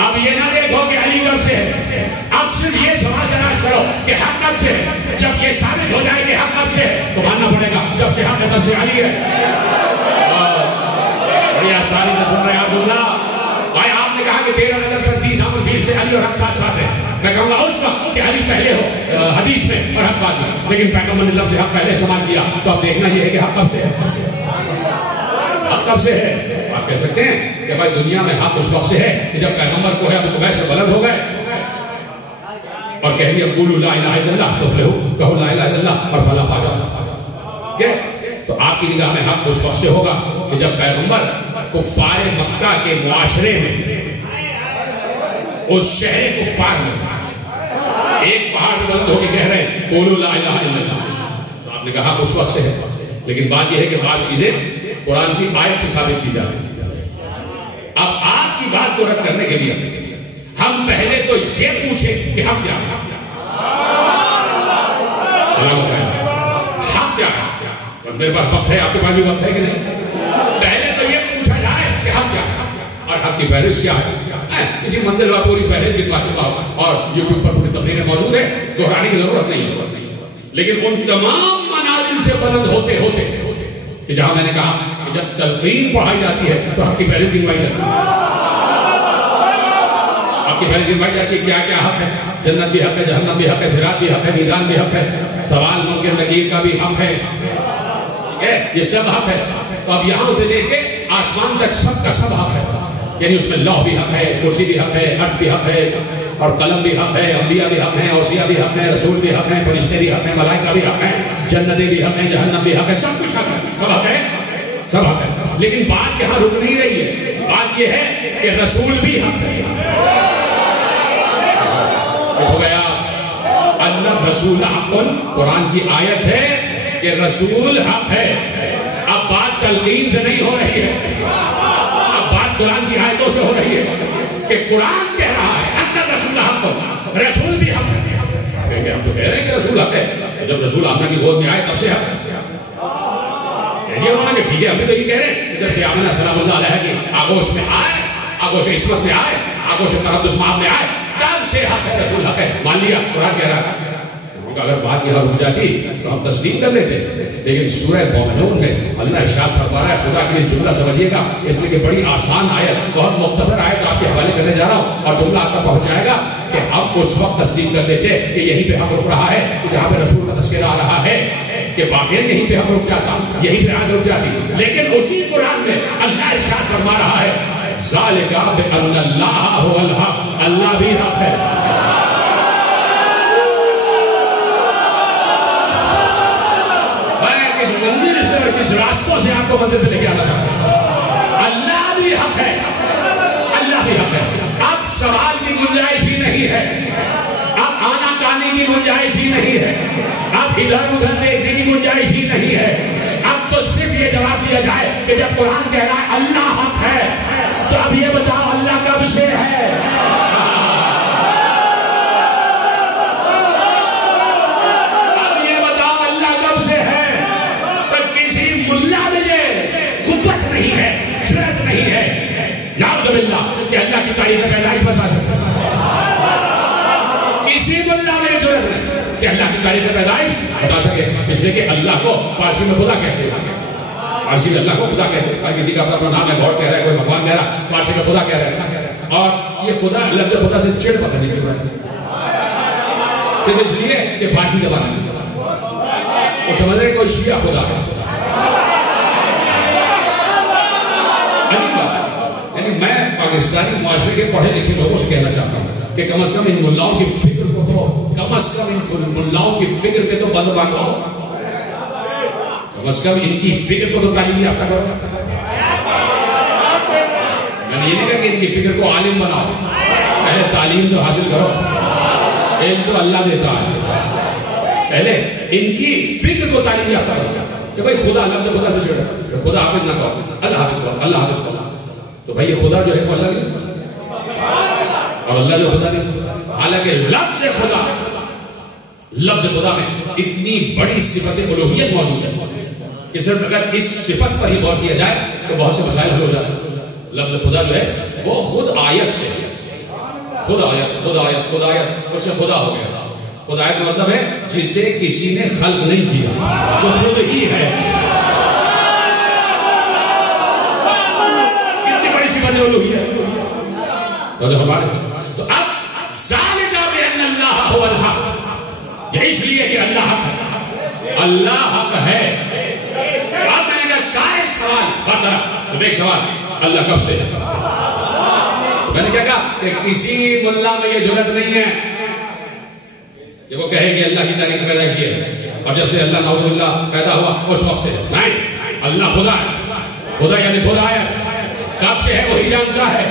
اب یہ نہ دیکھو کہ علی کب سے ہے، اب صرف یہ سوال تلاش کرو کہ حق کب سے ہے۔ جب یہ ثابت ہو جائے کہ حق کب سے ہے تو ماننا پڑے گا جب سے حق ہے تب سے علی ہے۔ بڑی آسانی سے سن رہے ہیں عبداللہ بھائی، آپ نے کہا کہ 13 رجب سن 30 عام الفیل سے علی اور حق ساتھ ساتھ ہے۔ میں کہوں گا اس وقت کہ علی پہلے ہو حدیث میں اور حق بعد میں، لیکن پیغمبر نے لفظ حق پہلے استعمال کیا، تو اب دیکھنا یہ ہے کہ حق کب سے ہے، حق کب سے ہے۔ آپ کہہ سکتے ہیں کہ بھائی دنیا میں حق اس وقت سے ہے کہ جب پیغمبر کو ہے ابو قبیس سے بلند ہو گئے اور کہہ دیا قولوا لا الہ الا اللہ تفلحوا، کہو لا الہ الا اللہ اور فلاح پا جاؤ۔ تو آپ کی نگاہ میں حق اس وقت سے ہوگا کہ جب پیغمبر کفار مکہ کے معاشرے میں، اس شہر کفار میں ایک پہاڑ پہ بلند ہو کے کہہ رہے ہیں قولوا لا الہ الا اللہ، تو آپ نے کہا اس وقت سے ہے۔ لیکن بات یہ ہے کہ بعض چیزیں قرآن کی آیت سے ثابت کی جاتی ہیں۔ اب آپ کی بات کو رد کرنے کے لیے ہم پہلے تو یہ پوچھیں کہ حق کیا ہے، سلامت ہے، حق کیا ہے۔ بس میرے پاس وقت ہے، آپ کے پاس بھی وقت ہے کہ نہیں؟ پہلے تو یہ پوچھا جائے کہ حق کیا ہے اور حق کی فہرست کیا ہے۔ کسی منزل پر پوری فہرست گنوا چکا ہوں اور یوٹیوب پر پوری تقریریں موجود ہیں، دہرانے کی ضرورت نہیں ہے، لیکن ان تمام منازل سے بلند ہوتے ہوتے کہ جہاں میں نے کہا کہ جب تلقین پڑھائی جاتی ہے تو حق کی فہرست گنوائی جاتی ہے، حق کی فہرست گنوائی جاتی ہے، کیا کیا حق ہے، جنت بھی حق ہے، جہنم بھی حق ہے، صراط بھی حق ہے، میزان بھی حق ہے، سوال منکر نکیر کا بھی حق ہے، یہ سب حق ہے۔ تو اب یہاں سے لے کے آسمان تک سب کا سب حق ہے، یعنی اس میں لوح بھی حق ہے، کرسی بھی حق ہے، عرش بھی حق ہے اور قلم بھی حق ہے، انبیاء بھی حق ہیں، اوصیاء بھی حق ہیں، رسول بھی حق ہیں، فرشتے بھی حق ہیں، ملائکہ بھی حق ہیں، جنتیں بھی حق ہیں، جہنم بھی حق ہے، سب کچھ حق ہے، سب حق ہے، سب حق ہے۔ لیکن بات یہاں رک نہیں رہی ہے، بات یہ ہے کہ رسول بھی حق ہے۔ ہو گیا اللہ رسول حق، قرآن کی آیت ہے کہ رسول حق ہے۔ اب بات تلقین سے نہیں ہو رہی ہے، اب بات قرآن کی آیتوں سے ہو رہی ہے کہ قرآن کہہ رہا ہے اللہ رسول حق، رسول بھی حق ہے۔ ہم تو کہہ رہے ہیں کہ رسول حق ہے، جب رسول آمنہ کی گود میں آئے تب سے حق ہے۔ کہہ دیا انہوں نے کہ ٹھیک ہے، ابھی تو یہ کہہ رہے ہیں کہ جب سے آمنہ سلام اللہ علیہ کی آغوش میں آئے، آغوش عصمت میں آئے، آغوش تقدس مآب میں آئے، تب سے حق ہے، رسول حق ہے۔ مان لیا قرآن کہہ رہا ہے، اگر بات یہاں رک جاتی تو ہم تسلیم کر لیتے، لیکن سورہ مومنون میں اللہ ارشاد فرما رہا ہے، خدا کے لیے جملہ سمجھیے گا، اس لیے کہ بڑی آسان آیت، بہت مختصر آیت آپ کے حوالے کرنے جا رہا ہوں اور جملہ آپ تک پہنچ جائے گا کہ ہم اس وقت تسلیم کر دیتے کہ یہیں پہ حق رک رہا ہے، کہ جہاں پہ رسول کا تذکرہ آ رہا ہے کہ واقعی یہیں پہ حق رک جاتا، یہیں پہ آیت رک جاتی، لیکن اسی قرآن میں اللہ ارشاد فرما رہا ہے ذالک بأن اللہ هو الحق، اللہ بھی حق ہے۔ منزل سے اور کس راستوں سے آپ کو منزل پہ لے کے آنا چاہتا ہے، اللہ بھی حق ہے، اللہ بھی حق ہے۔ اب سوال کی گنجائش ہی نہیں ہے، اب آنا کانے کی گنجائش ہی نہیں ہے، اب ادھر ادھر دیکھنے کی گنجائش ہی نہیں ہے۔ اب تو صرف یہ جواب دیا جائے کہ جب قرآن کہہ رہا ہے اللہ حق ہے تو اب یہ بتاؤ اللہ کب سے ہے؟ کہ اللہ کی تاریخ پیدائش بتا سکتا کسی ملا میں ضرورت نہیں کہ اللہ کی تاریخ پیدائش بتا سکے، اس لیے کہ اللہ کو فارسی میں خدا کہتے ہیں، فارسی میں اللہ کو خدا کہتے ہیں، کسی کا اپنا نام ہے، گاڈ کہہ رہا ہے، کوئی بھگوان کہہ رہا ہے، فارسی میں خدا کہہ رہا ہے، اور یہ خدا لفظ خدا سے چڑ پتہ نہیں کیوں ہے، صرف اس لیے کہ فارسی زبان ہے، وہ سمجھ رہے کوئی شیعہ خدا ہے۔ عجیب بات ہے، یعنی میں پاکستانی معاشرے کے پڑھے لکھے لوگوں سے کہنا چاہتا ہوں کہ کم از کم ان ملاؤں کی فکر کو تو، کم از کم ان ملاؤں کی فکر پہ تو بند باندھو، کم از کم ان کی فکر کو تو تعلیم یافتہ کرو۔ میں نے یہ نہیں کہا کہ ان کی فکر کو عالم بناؤ، پہلے تعلیم تو حاصل کرو، علم تو اللہ دیتا ہے، پہلے ان کی فکر کو تعلیم یافتہ کرو کہ بھائی خدا لفظ خدا سے چھوڑا، خدا حافظ نہ کہو، اللہ حافظ کہو، اللہ حافظ کہو، تو بھائی یہ خدا جو ہے وہ اللہ نہیں اور اللہ جو خدا نہیں، حالانکہ لفظ خدا میں اتنی بڑی صفت الوہیت موجود ہے کہ صرف اگر اس صفت پر ہی غور کیا جائے تو بہت سے مسائل حل ہو جاتے ہیں۔ لفظ خدا جو ہے وہ خود آیت سے خدایت اس سے خدا ہو گیا. خدایت کا مطلب ہے جسے کسی نے خلق نہیں کیا، جو خود ہی ہے. کتنی بڑی سی بنی الوہیت. تو اب ذالک بان اللہ هو الحق، یہ اس لیے کہ اللہ حق ہے، اللہ حق ہے. اب میں نے سارے سوال برطرف. ایک سوال، اللہ کب سے؟ میں نے کیا کہا کہ کسی ملا میں یہ جرت نہیں ہے کہ وہ کہے کہ اللہ کی تاریخ پیدائشی ہے اور جب سے اللہ نعوذ باللہ پیدا ہوا اس وقت سے. نہیں، اللہ خدا ہے. خدا یعنی خدا ہے. کب سے ہے وہی جانتا ہے.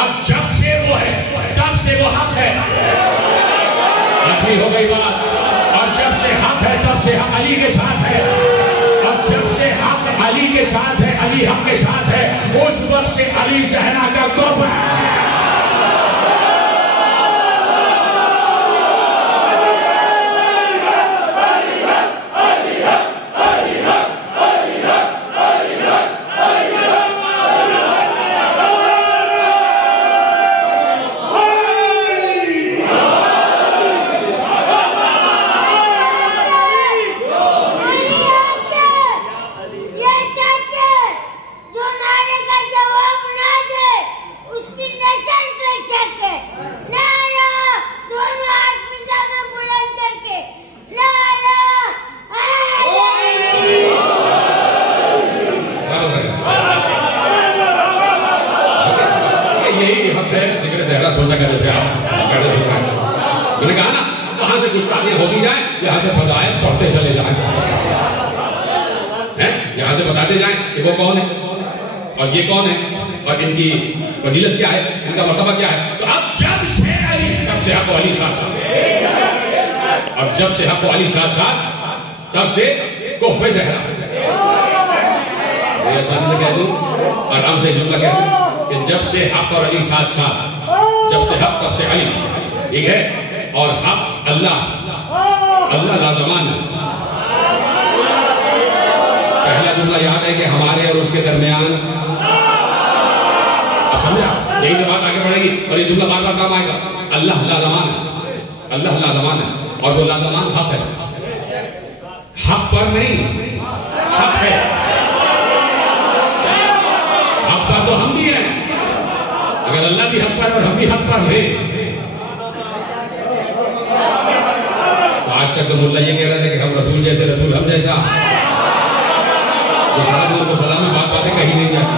اب جب سے وہ ہے تب سے وہ حق ہے. ختم ہو گئی بات. اور جب سے حق ہے تب سے حق علی کے ساتھ ہے. اور جب سے حق علی کے ساتھ ہے، علی حق کے ساتھ ہے، اس وقت سے علی زہرا کا تحفہ ہے. فضیلت کیا ہے، ان کا مرتبہ کیا ہے. تو اب جب سے علی، تب سے حق و علی ساتھ ساتھ. اب جب سے حق و علی ساتھ ساتھ، تب سے کفر زہرا. یہ آسانی سے کہہ دوں، آرام سے جملہ کہہ دوں کہ جب سے حق اور علی ساتھ ساتھ، جب سے حق تب سے علی. ٹھیک ہے. اور حق اللہ لازمان ہے. پہلا جملہ یاد ہے کہ ہمارے اور اس کے درمیان. سمجھا؟ یہی سے بات آگے بڑھے گی اور یہ جملہ بار بار کام آئے گا. اللہ لازمان ہے. اللہ لازمان ہے اور وہ لازمان حق ہے. حق پر نہیں، حق ہے. حق پر تو ہم بھی ہیں. اگر اللہ بھی حق پر اور ہم بھی حق پر ہیں تو آج تک تو ملا یہ کہہ رہے تھے کہ ہم رسول جیسے، رسول ہم جیسا. کو سلام میں باتیں کہیں نہیں جاتی.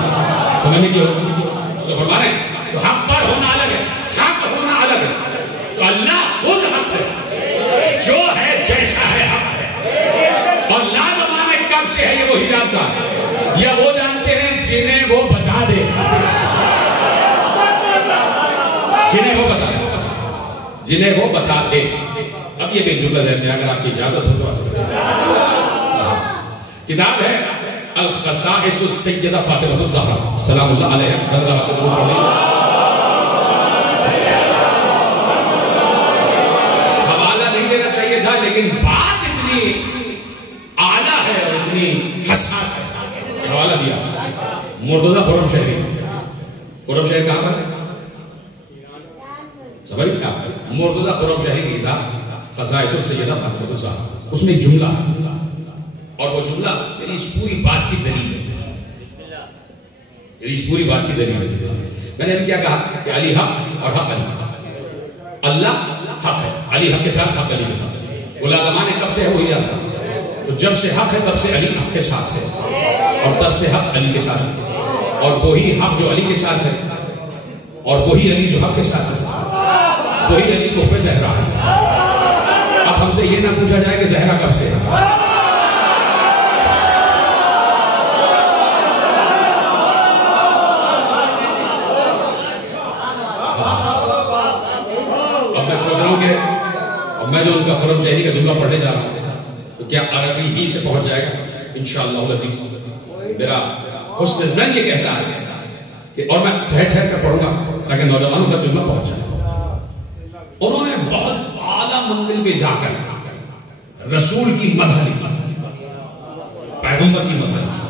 سمجھنے کی ہو چکی تو فرمانے تو حق پر ہونا الگ ہے، حق ہونا الگ ہے. تو اللہ خود حق ہے، جو ہے جیسا ہے حق ہے. اور لازمان کب سے ہے یہ وہی جانتا ہے، یا وہ جانتے ہیں جنہیں وہ بتا دے. جنہیں وہ بتا دے. اب یہ بھی جملہ ذہن میں اگر آپ کی اجازت ہو تو آ سکتے ہیں. کتاب ہے الخصائص السیدہ فاطمہ الزہرا سلام اللہ علیہ. حوالہ نہیں دینا چاہیے تھا لیکن بات اتنی اعلیٰ ہے اور اتنی حساس ہے. حوالہ دیا مرتضی خرم شہری. خرم شہر کہاں پر ہے؟ سمجھ کیا؟ مرتضی خرم شہری کی کتاب خصائص السیدہ فاطمہ الزہرا. اس میں جملہ اور وہ جملہ میری اس پوری بات کی دلیل ہے. میری اس پوری بات کی دلیل ہے. میں نے ابھی کیا کہا کہ علی حق اور حق علی. اللہ حق ہے، علی حق کے ساتھ، حق علی کے ساتھ. وہ لازمان کب سے ہے وہی آتا. تو جب سے حق ہے تب سے علی حق کے ساتھ ہے اور تب سے حق علی کے ساتھ ہے. اور وہی حق جو علی کے ساتھ ہے اور وہی علی جو حق کے ساتھ ہے، وہی علی کفر زہرا ہے. اب ہم سے یہ نہ پوچھا جائے کہ زہرا کب سے ہے. میں جو ان کا خرم شہری کا جملہ پڑھنے جا رہا ہوں تو کیا عربی ہی سے پہنچ جائے گا انشاءاللہ العزیز. میرا حسن ظن یہ کہتا ہے کہ اور میں ٹھہر ٹھہر کر پڑھوں گا تاکہ نوجوانوں کا جملہ پہنچ جائے. انہوں نے بہت اعلیٰ منزل پہ جا کر رسول کی مدح لکھی، پیغمبر کی مدح لکھی،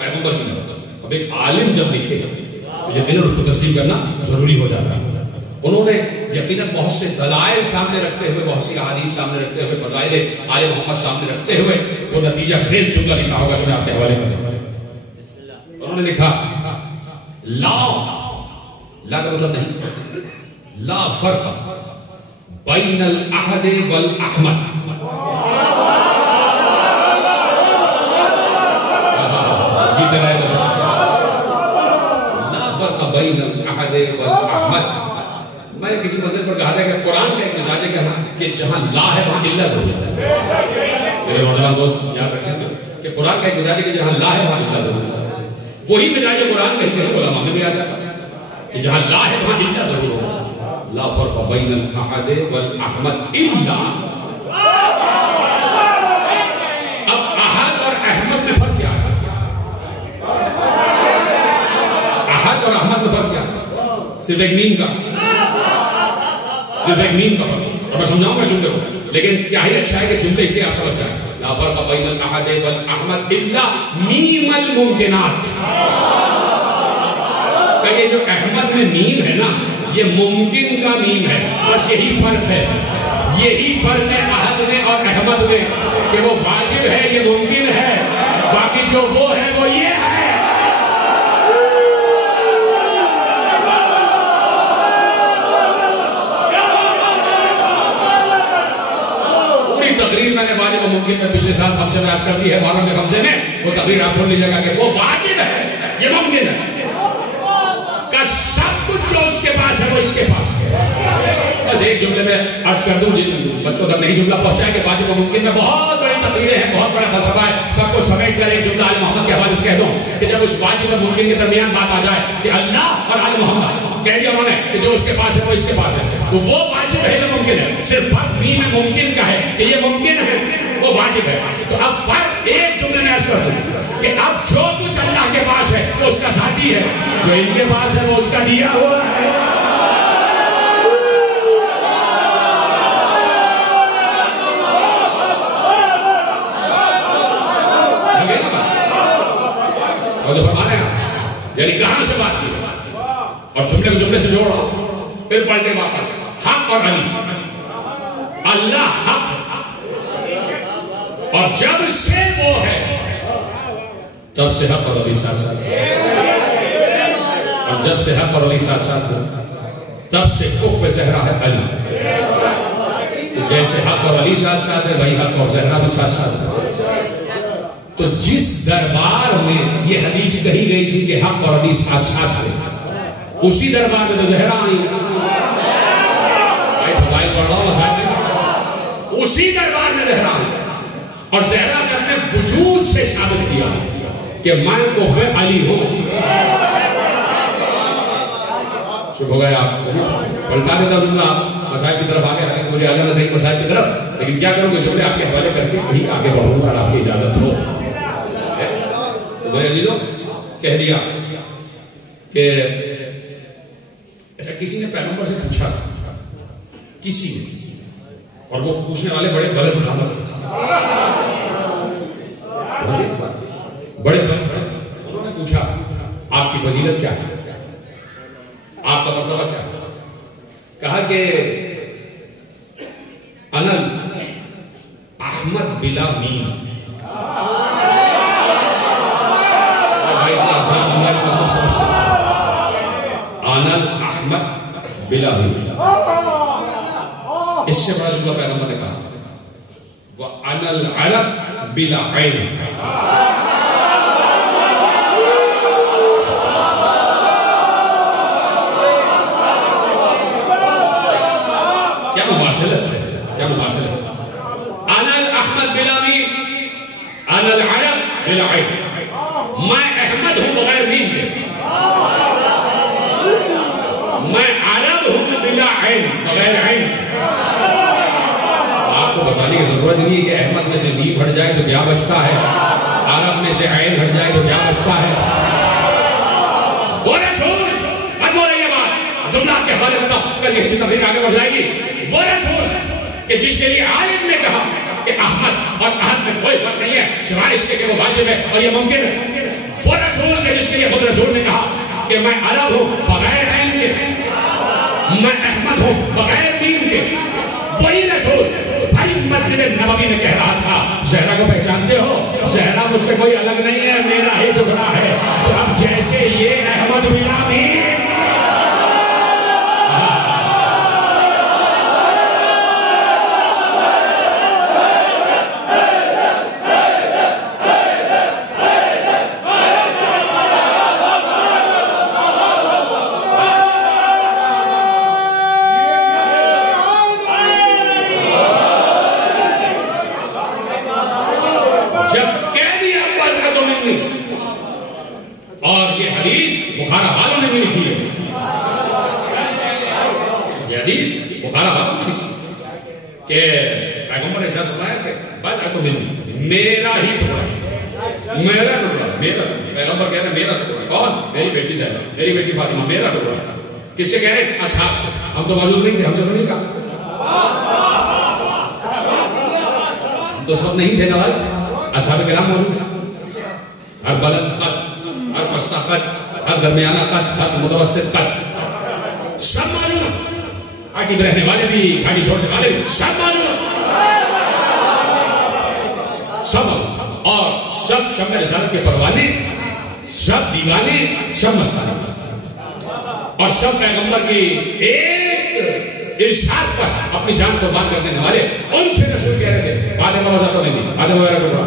پیغمبر کی مدح. اب ایک عالم جب لکھے تو یقیناً اس کو تسلیم کرنا ضروری ہو جاتا ہے. انہوں نے یقیناً بہت سے دلائل سامنے رکھتے ہوئے، بہت سی احادیث سامنے رکھتے ہوئے، فضائل آل محمد سامنے رکھتے ہوئے وہ نتیجہ خیز جملہ لکھا ہوگا جو میں آپ کے حوالے کروں. انہوں نے لکھا لا کا مطلب نہیں، لا فرق بین الاحد والاحمد. جیتے رہے تو لا فرق بین الاحد والاحمد. میں نے کسی مسئلے پر کہا تھا کہ قرآن کا ایک مزاج ہے کہ جہاں لا ہے وہاں اللہ ضرور ہے. میرے نوجوان دوست یاد رکھیں کہ قرآن کا ایک مزاج ہے کہ جہاں لا ہے وہاں اللہ ضرور ہے. وہی مزاج قرآن کہیں کہیں علماء میں بھی آ جاتا کہ جہاں لا ہے وہاں اللہ ضرور ہوگا. لا فرق بین الاحد والاحمد الا. اب احد اور احمد میں فرق کیا ہے؟ احد اور احمد میں فرق کیا ہے؟ صرف ایک نیم کا، صرف ایک نیم کا فرق. اور میں سمجھاؤں گا جملے کو، لیکن کیا ہی اچھا ہے کہ جملے اسے آپ سمجھ جائیں. لا فرق بین الاحد والاحمد الا میم الممکنات. کہ یہ جو احمد میں میم ہے نا، یہ ممکن کا میم ہے. بس یہی فرق ہے، یہی فرق ہے احد میں اور احمد میں، کہ وہ واجب ہے، یہ ممکن ہے. باقی جو وہ ہے وہ یہ ہے. تقریر میں نے واجب و ممکن میں پچھلے سال خمسے میں عرض کر دی ہے. محرم کے خمسے میں وہ تقریر آپ سن لیجیے گا کہ وہ واجب ہے، یہ ممکن ہے کہ سب کچھ جو اس کے پاس ہے وہ اس کے پاس ہے. بس ایک جملے میں عرض کر دوں، جن بچوں تک نہیں جملہ پہنچائے کہ واجب و ممکن میں بہت بڑی تقریریں ہیں، بہت بڑا فلسفہ ہے. سب کو سمیٹ کر ایک جملہ آل محمد کے حوالے سے کہہ دوں کہ جب اس واجب اور ممکن کے درمیان بات آ جائے کہ اللہ اور آل محمد، کہہ دیا انہوں نے کہ جو اس کے پاس ہے وہ اس کے پاس ہے، تو وہ واجب ہے یا ممکن ہے؟ صرف فرق میم ممکن کا ہے کہ یہ ممکن ہے، وہ واجب ہے. تو اب فرق ایک جملے میں عرض کر دوں کہ اب جو کچھ اللہ کے پاس ہے وہ اس کا ذاتی ہے، جو ان کے پاس ہے وہ اس کا دیا ہوا ہے. اور جو فرمانے ہیں یعنی کہاں سے بات کی اور جملے کو جملے سے جوڑا، پھر پلٹے واپس. حق اور علی، اللہ حق، اور جب سے وہ ہے تب سے حق اور علی ساتھ ساتھ ہے، اور جب سے حق اور علی ساتھ ساتھ ہے تب سے کف زہرا ہے علی. تو جیسے حق اور علی ساتھ ساتھ ہے وہی حق اور زہرا بھی ساتھ ساتھ ہے. تو جس دربار میں یہ حدیث کہی گئی تھی کہ حق اور علی ساتھ ساتھ ہے، اسی دربار میں تو زہرا آئی. فضائل پڑھ رہا ہوں صاحب، اسی دربار میں زہرا آئی، اور زہرا نے اپنے وجود سے ثابت کیا کہ میں کف علی ہوں. چپ ہو گئے آپ؟ پلٹا دیتا ہوں جملہ، آپ مسائل کی طرف آگے آئے، مجھے آ جانا چاہیے مسائل کی طرف، لیکن کیا کروں گے جملے آپ کے حوالے کر کے کہیں آگے بڑھوں گا، آپ کی اجازت ہو. میرے عزیزوں کہہ دیا کہ ایسا کسی نے پیغمبر سے پوچھا، کسی نے، اور وہ پوچھنے والے بڑے بلد خامت تھے، بڑے بلد. انہوں نے پوچھا آپ کی فضیلت کیا ہے، آپ کا مرتبہ کیا ہے؟ کہا کہ انل احمد بلا میم. انل احمد بلا میم، اس سے بڑا جملہ پیغمبر نے کہا وَأَنَا الْعَرَبْ بِلَا عَيْنٍ. کیا مماثلت ہے، کیا مماثلت ہے. انا الاحمد بلا میم، انا العرب بلا عین. میں احمد ہوں بغیر میم کے، میں عرب ہوں بلا عین، بغیر عین. آپ کو بتانے کی ضرورت نہیں ہے کہ احمد میں سے میم ہٹ جائے تو کیا بچتا ہے، عرب میں سے عین ہٹ جائے تو کیا بچتا ہے. وہ رسول اب بولے یہ بات جملہ آپ کے حوالے میں کل یہ تقریر آگے بڑھ جائے گی. وہ رسول کہ جس کے لیے عالم نے کہا کہ احمد اور احد میں کوئی فرق نہیں ہے سوائے اس کے کہ وہ واجب ہے اور یہ ممکن ہے. وہ رسول کہ جس کے لیے خود رسول نے کہا کہ میں عرب ہوں بغیر عین کے، میں احمد ہوں بغیر دین کے. وہی رسول بھائی مسجد نبوی میں کہہ رہا تھا زہرا کو پہچانتے ہو؟ زہرا مجھ سے کوئی الگ نہیں ہے، میرا ہی ٹکڑا ہے. اب جیسے یہ احمد ملا بھی بخارا والوں نے بھی لکھی ہے. یہ حدیث بخارا والوں نے لکھی کہ پیغمبر نے ارشاد فرمایا کہ بضعۃ منی، میرا ہی ٹکڑا، میرا ٹکڑا، میرا ٹکڑا. پیغمبر کہہ رہے ہیں میرا ٹکڑا. کون؟ میری بیٹی زہرا، میری بیٹی فاطمہ، میرا ٹکڑا. کس سے کہہ رہے ہیں؟ اصحاب سے. ہم تو موجود نہیں تھے، ہم سے تو نہیں کہا، ہم تو سب نہیں تھے نواز. اصحاب کرام موجود تھے. ہر بلند قد، ہر پستہ قد، ہر درمیانہ قد، ہر متوسط قد، سب معلوم. گھاٹی میں رہنے والے بھی، گھاٹی چھوڑنے والے بھی، سب معلوم، سب. اور سب شمع رسالت کے پروانے، سب دیوانے، سب مستانے، اور سب پیغمبر کی ایک ارشاد پر اپنی جان قربان کر دینے والے. ان سے رسول کہہ رہے تھے فاطمہ وزا تو نہیں، فاطمہ میرا ٹکڑا.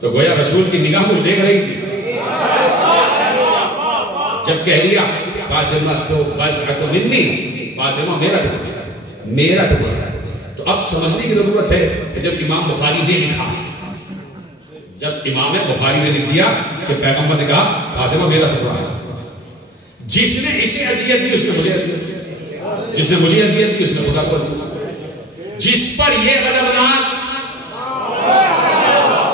تو گویا رسول کی نگاہ کچھ دیکھ رہی تھی. جب کہہ دیا فاطمہ تو بضعۃ منی، فاطمہ میرا ٹکڑا، میرا ٹکڑا. تو اب سمجھنے کی ضرورت ہے کہ جب امام بخاری نے لکھا، جب امام بخاری نے لکھ دیا کہ پیغمبر نے کہا فاطمہ میرا ٹکڑا ہے، جس نے اسے اذیت دی اس نے مجھے اذیت دی، جس نے مجھے اذیت دی اس نے خدا کو اذیت دی. جس پر یہ غضبناک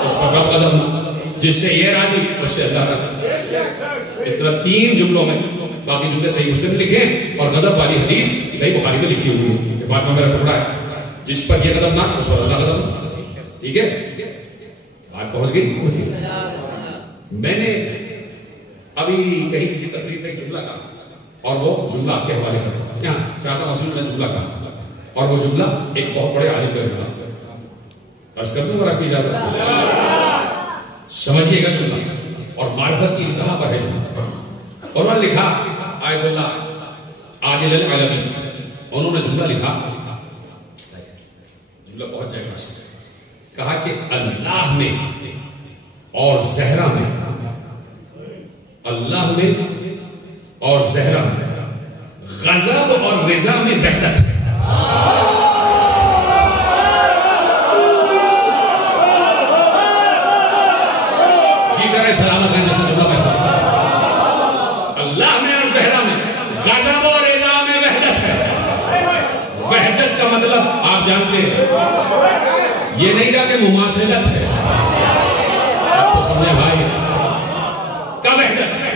اس پر رب غضبناک، جس سے یہ راضی اس سے اللہ راضی. اس طرح تین جملوں میں، باقی جملے صحیح مسلم لکھیں اور غضب والی حدیث صحیح بخاری میں لکھی ہوئی ہے کہ فاطمہ میرا ٹکڑا ہے. جس پر یہ غضبناک اس پر اللہ غضبناک. ٹھیک ہے، بات پہنچ گئی. میں نے ابھی کہیں کسی تقریر میں ایک جملہ کہا اور وہ جملہ آپ کے حوالے کرتا ہوں. چارتا مسئلہ میں جملہ کہا اور وہ جملہ ایک بہت بڑے عالم کا جملہ. عرض کر دوں اور آپ کی اجازت سمجھیے گا جملہ، اور معرفت کی انتہا پر ہے. اور انہوں نے لکھا آیت اللہ عادل العلوی، انہوں نے جملہ لکھا، جملہ بہت جائے گا. کہا کہ اللہ میں اور زہرا میں، اللہ میں اور زہرا میں غضب اور رضا میں وحدت ہے. سلامت ہے جیسے جملہ میں اللہ میں اور زہرا میں غضب اور رضا میں وحدت ہے. وحدت کا مطلب آپ جانتے ہیں، یہ نہیں کہا کہ مماثلت ہے. آپ تو سمجھے بھائی کا وحدت ہے،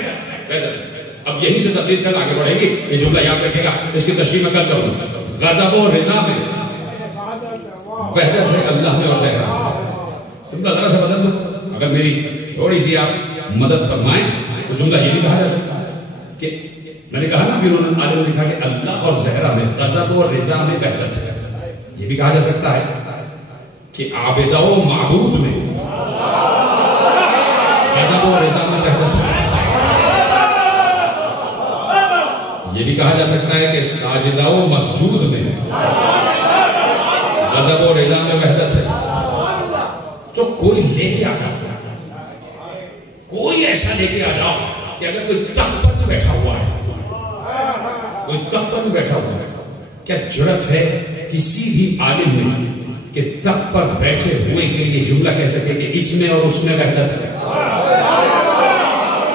وحدت. اب یہی سے تقریر کل آگے بڑھے گی. یہ جملہ یاد رکھے گا، اس کی تشریح میں کل کروں. غضب اور رضا میں وحدت ہے اللہ میں اور زہرا میں. جملہ ذرا سا بدل دو، اگر میری تھوڑی سی آپ مدد فرمائیں تو جملہ یہ بھی کہا جا سکتا ہے کہ میں نے کہا نا کہ انہوں نے عالم نے لکھا کہ اللہ اور زہرا میں غضب اور رضا میں وحدت ہے. یہ بھی کہا جا سکتا ہے کہ عابدہ و معبود میں غضب اور رضا میں وحدت ہے. یہ بھی کہا جا سکتا ہے کہ ساجدہ و مسجود میں غضب اور رضا میں وحدت ہے. تو کوئی لے کے آ جاؤ، کوئی ایسا لے کے آ جاؤ کہ اگر کوئی تخت پر بھی بیٹھا ہوا ہے، کوئی تخت پر بھی بیٹھا ہوا ہے، کیا جرأت ہے کسی بھی عالم میں کہ تخت پر بیٹھے ہوئے کے لیے جملہ کہہ سکے کہ اس میں اور اس میں وحدت ہے؟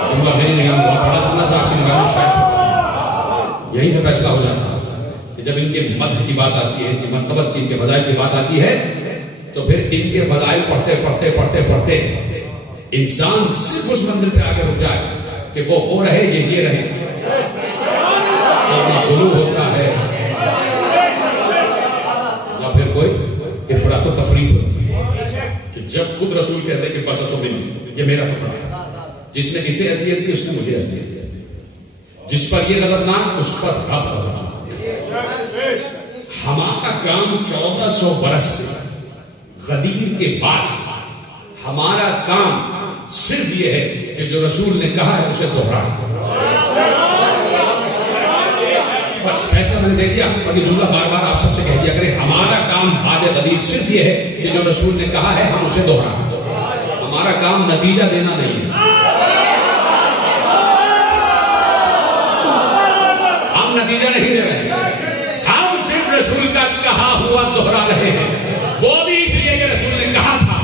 جملہ میری نگاہ میں بہت بڑا جملہ تھا، آپ کی نگاہ میں شاید چھوٹا. یہیں سے فیصلہ ہو جاتا کہ جب ان کے مدح کی بات آتی ہے، ان کی مرتبت کی، ان کے فضائل کی بات آتی ہے، تو پھر ان کے فضائل پڑھتے پڑھتے پڑھتے پڑھتے انسان صرف اس منزل پہ آگے رک جائے کہ وہ رہے یہ رہے. اپنا غلو ہوتا ہے یا پھر کوئی افراط و تفریط ہوتی ہے کہ جب خود رسول کہتے ہیں کہ بس تو منی، یہ میرا ٹکڑا ہے، جس نے اسے اذیت کی اس نے مجھے اذیت کی، جس پر یہ غضبناک اس پر رب غضبناک. ہمارا کام 1400 برس سے غدیر کے بعد ہمارا کام صرف یہ ہے کہ جو رسول نے کہا ہے اسے دہرانا. بس فیصلہ میں نے دے دیا. اور یہ جملہ بار بار آپ سب سے کہہ دیا کرے, ہمارا کام بعد غدیر صرف یہ ہے کہ جو رسول نے کہا ہے ہم اسے دہرائیں. ہمارا کام نتیجہ دینا نہیں ہے. ہم نتیجہ نہیں دے رہے ہیں, ہم صرف رسول کا کہا ہوا دہرا رہے ہیں. وہ بھی اس لیے کہ رسول نے کہا تھا.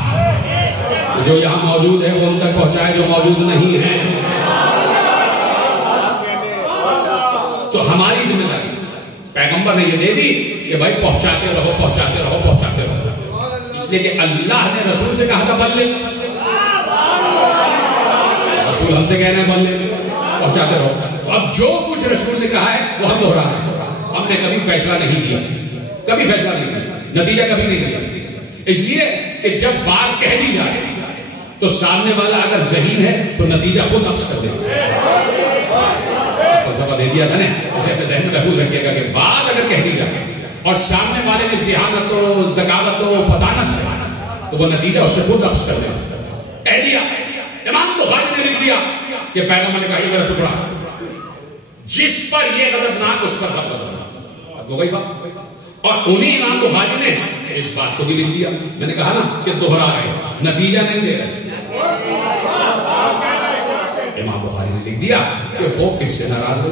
جو یہاں موجود ہے وہ ان تک پہنچائے جو موجود نہیں ہے. تو ہماری ذمہ داری پیغمبر نے یہ دے دی کہ بھائی پہنچاتے رہو پہنچاتے رہو پہنچاتے رہو. اس لیے کہ اللہ نے رسول سے کہا تھا بلغ, رسول ہم سے کہہ رہے ہیں بلغ, پہنچاتے رہو. تو اب جو کچھ رسول نے کہا ہے وہ ہم دہرا رہے ہیں. ہم نے کبھی فیصلہ نہیں کیا, کبھی فیصلہ نہیں کیا, نتیجہ کبھی نہیں دیا. اس لیے کہ جب بات کہہ دی جائے تو سامنے والا اگر ذہین ہے تو نتیجہ خود عکس کر دے. فلسفہ دے دیا میں نے, اسے اپنے ذہن میں محفوظ رکھیے گا کہ بات اگر کہہ دی جائے اور سامنے والے میں ذہانت و ذکاوت و فطانت ہے تو وہ نتیجہ اس سے خود عکس کر دے. کہہ دیا, امام بخاری نے لکھ دیا کہ پیغمبر نے کہا یہ میرا ٹکڑا, جس پر یہ غضبناک اس پر غضب ہو گئی بات. اور انہی امام بخاری نے اس بات کو بھی لکھ دیا. میں نے کہا نا کہ دوہرا رہے, نتیجہ نہیں دے رہے. امام بخاری نے لکھ دیا کہ وہ کس سے ناراض ہو.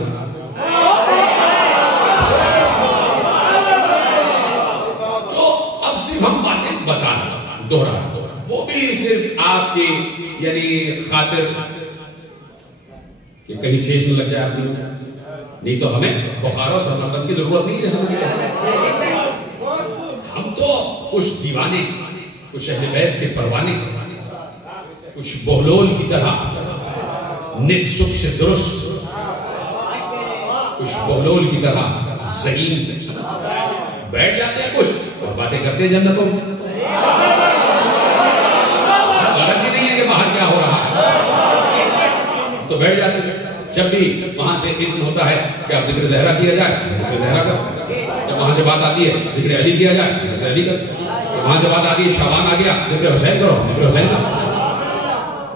تو اب صرف ہم باتیں بتا رہے, دوہرا رہے, وہ بھی صرف آپ کی یعنی خاطر کہ کہیں ٹھیس نہ لگ جائے آدمی. نہیں تو ہمیں بخار و سرمند کی ضرورت نہیں ہے. جیسا مجھے کہتے ہیں ہم تو کچھ دیوانے, کچھ اہل بیت کے پروانے, کچھ بہلول کی طرح نک سکھ سے درست, کچھ بہلول کی طرح ذہین بیٹھ جاتے ہیں کچھ اور باتیں کرتے ہیں جنتوں میں. غرض ہی نہیں ہے کہ باہر کیا ہو رہا ہے, تو بیٹھ جاتے ہیں. جب بھی وہاں سے اذن ہوتا ہے کہ اب ذکر زہرا کیا جائے, ذکر زہرا کرو. جب وہاں سے بات آتی ہے ذکر علی کیا جائے, ذکر علی کرو. وہاں سے بات آتی ہے شعبان آ گیا, ذکر حسین کرو, ذکر حسین کرو.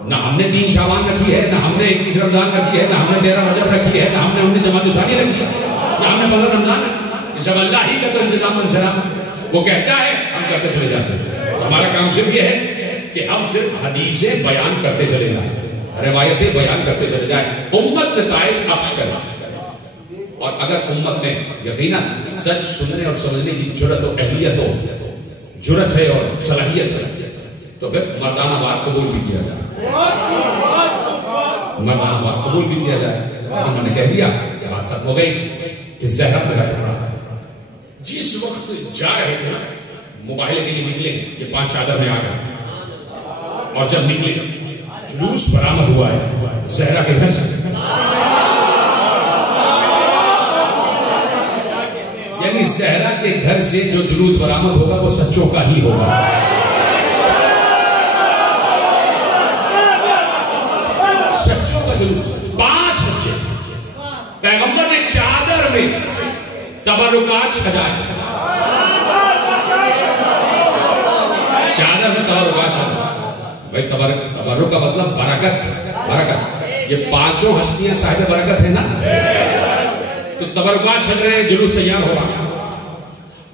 نہ ہم نے 3 شعبان رکھی ہے, نہ ہم نے 21 رمضان رکھی ہے, نہ ہم نے 13 رجب رکھی ہے, نہ ہم نے 19 جمادی ثانی رکھی ہے, نہ ہم نے 15 رمضان رکھی. یہ سب اللہ ہی کا تو انتظام انسلام. وہ کہتا ہے ہم کرتے چلے جاتے ہیں. ہمارا کام صرف یہ ہے کہ ہم صرف حدیثیں بیان کرتے چلے جائیں, روایتیں بیان کرتے چلے جائیں, امت نتائج عکس کریں. اور اگر امت میں یقیناً سچ سننے اور سمجھنے کی جرت و اہلیت ہو, جرت ہے اور صلاحیت ہے, تو پھر مردانہ بات قبول بھی کیا جائے, مردانہ بات قبول بھی کیا جائے. ہم نے کہہ دیا بات ختم ہو گئی کہ زہرا پہ ہاتھ پڑا. جس وقت جا رہے تھے نا موبائل کے لیے نکلے, یہ 5 چادر میں آ گئے, اور جب نکلے جلوس برآمد ہوا ہے زہرا کے گھر سے. یعنی زہرا کے گھر سے جو جلوس برآمد ہوگا وہ سچوں کا ہی ہوگا. سچوں کا جلوس. 5 بچے پیغمبر نے چادر میں تبرکات سجائے, چادر میں تبرکات سجائے. بھائی تبرک کا مطلب برکت, برکت. یہ 5 ہستیاں صاحب برکت ہیں نا, تو تبرکات سج رہے ہیں, جلوس تیار ہو رہا.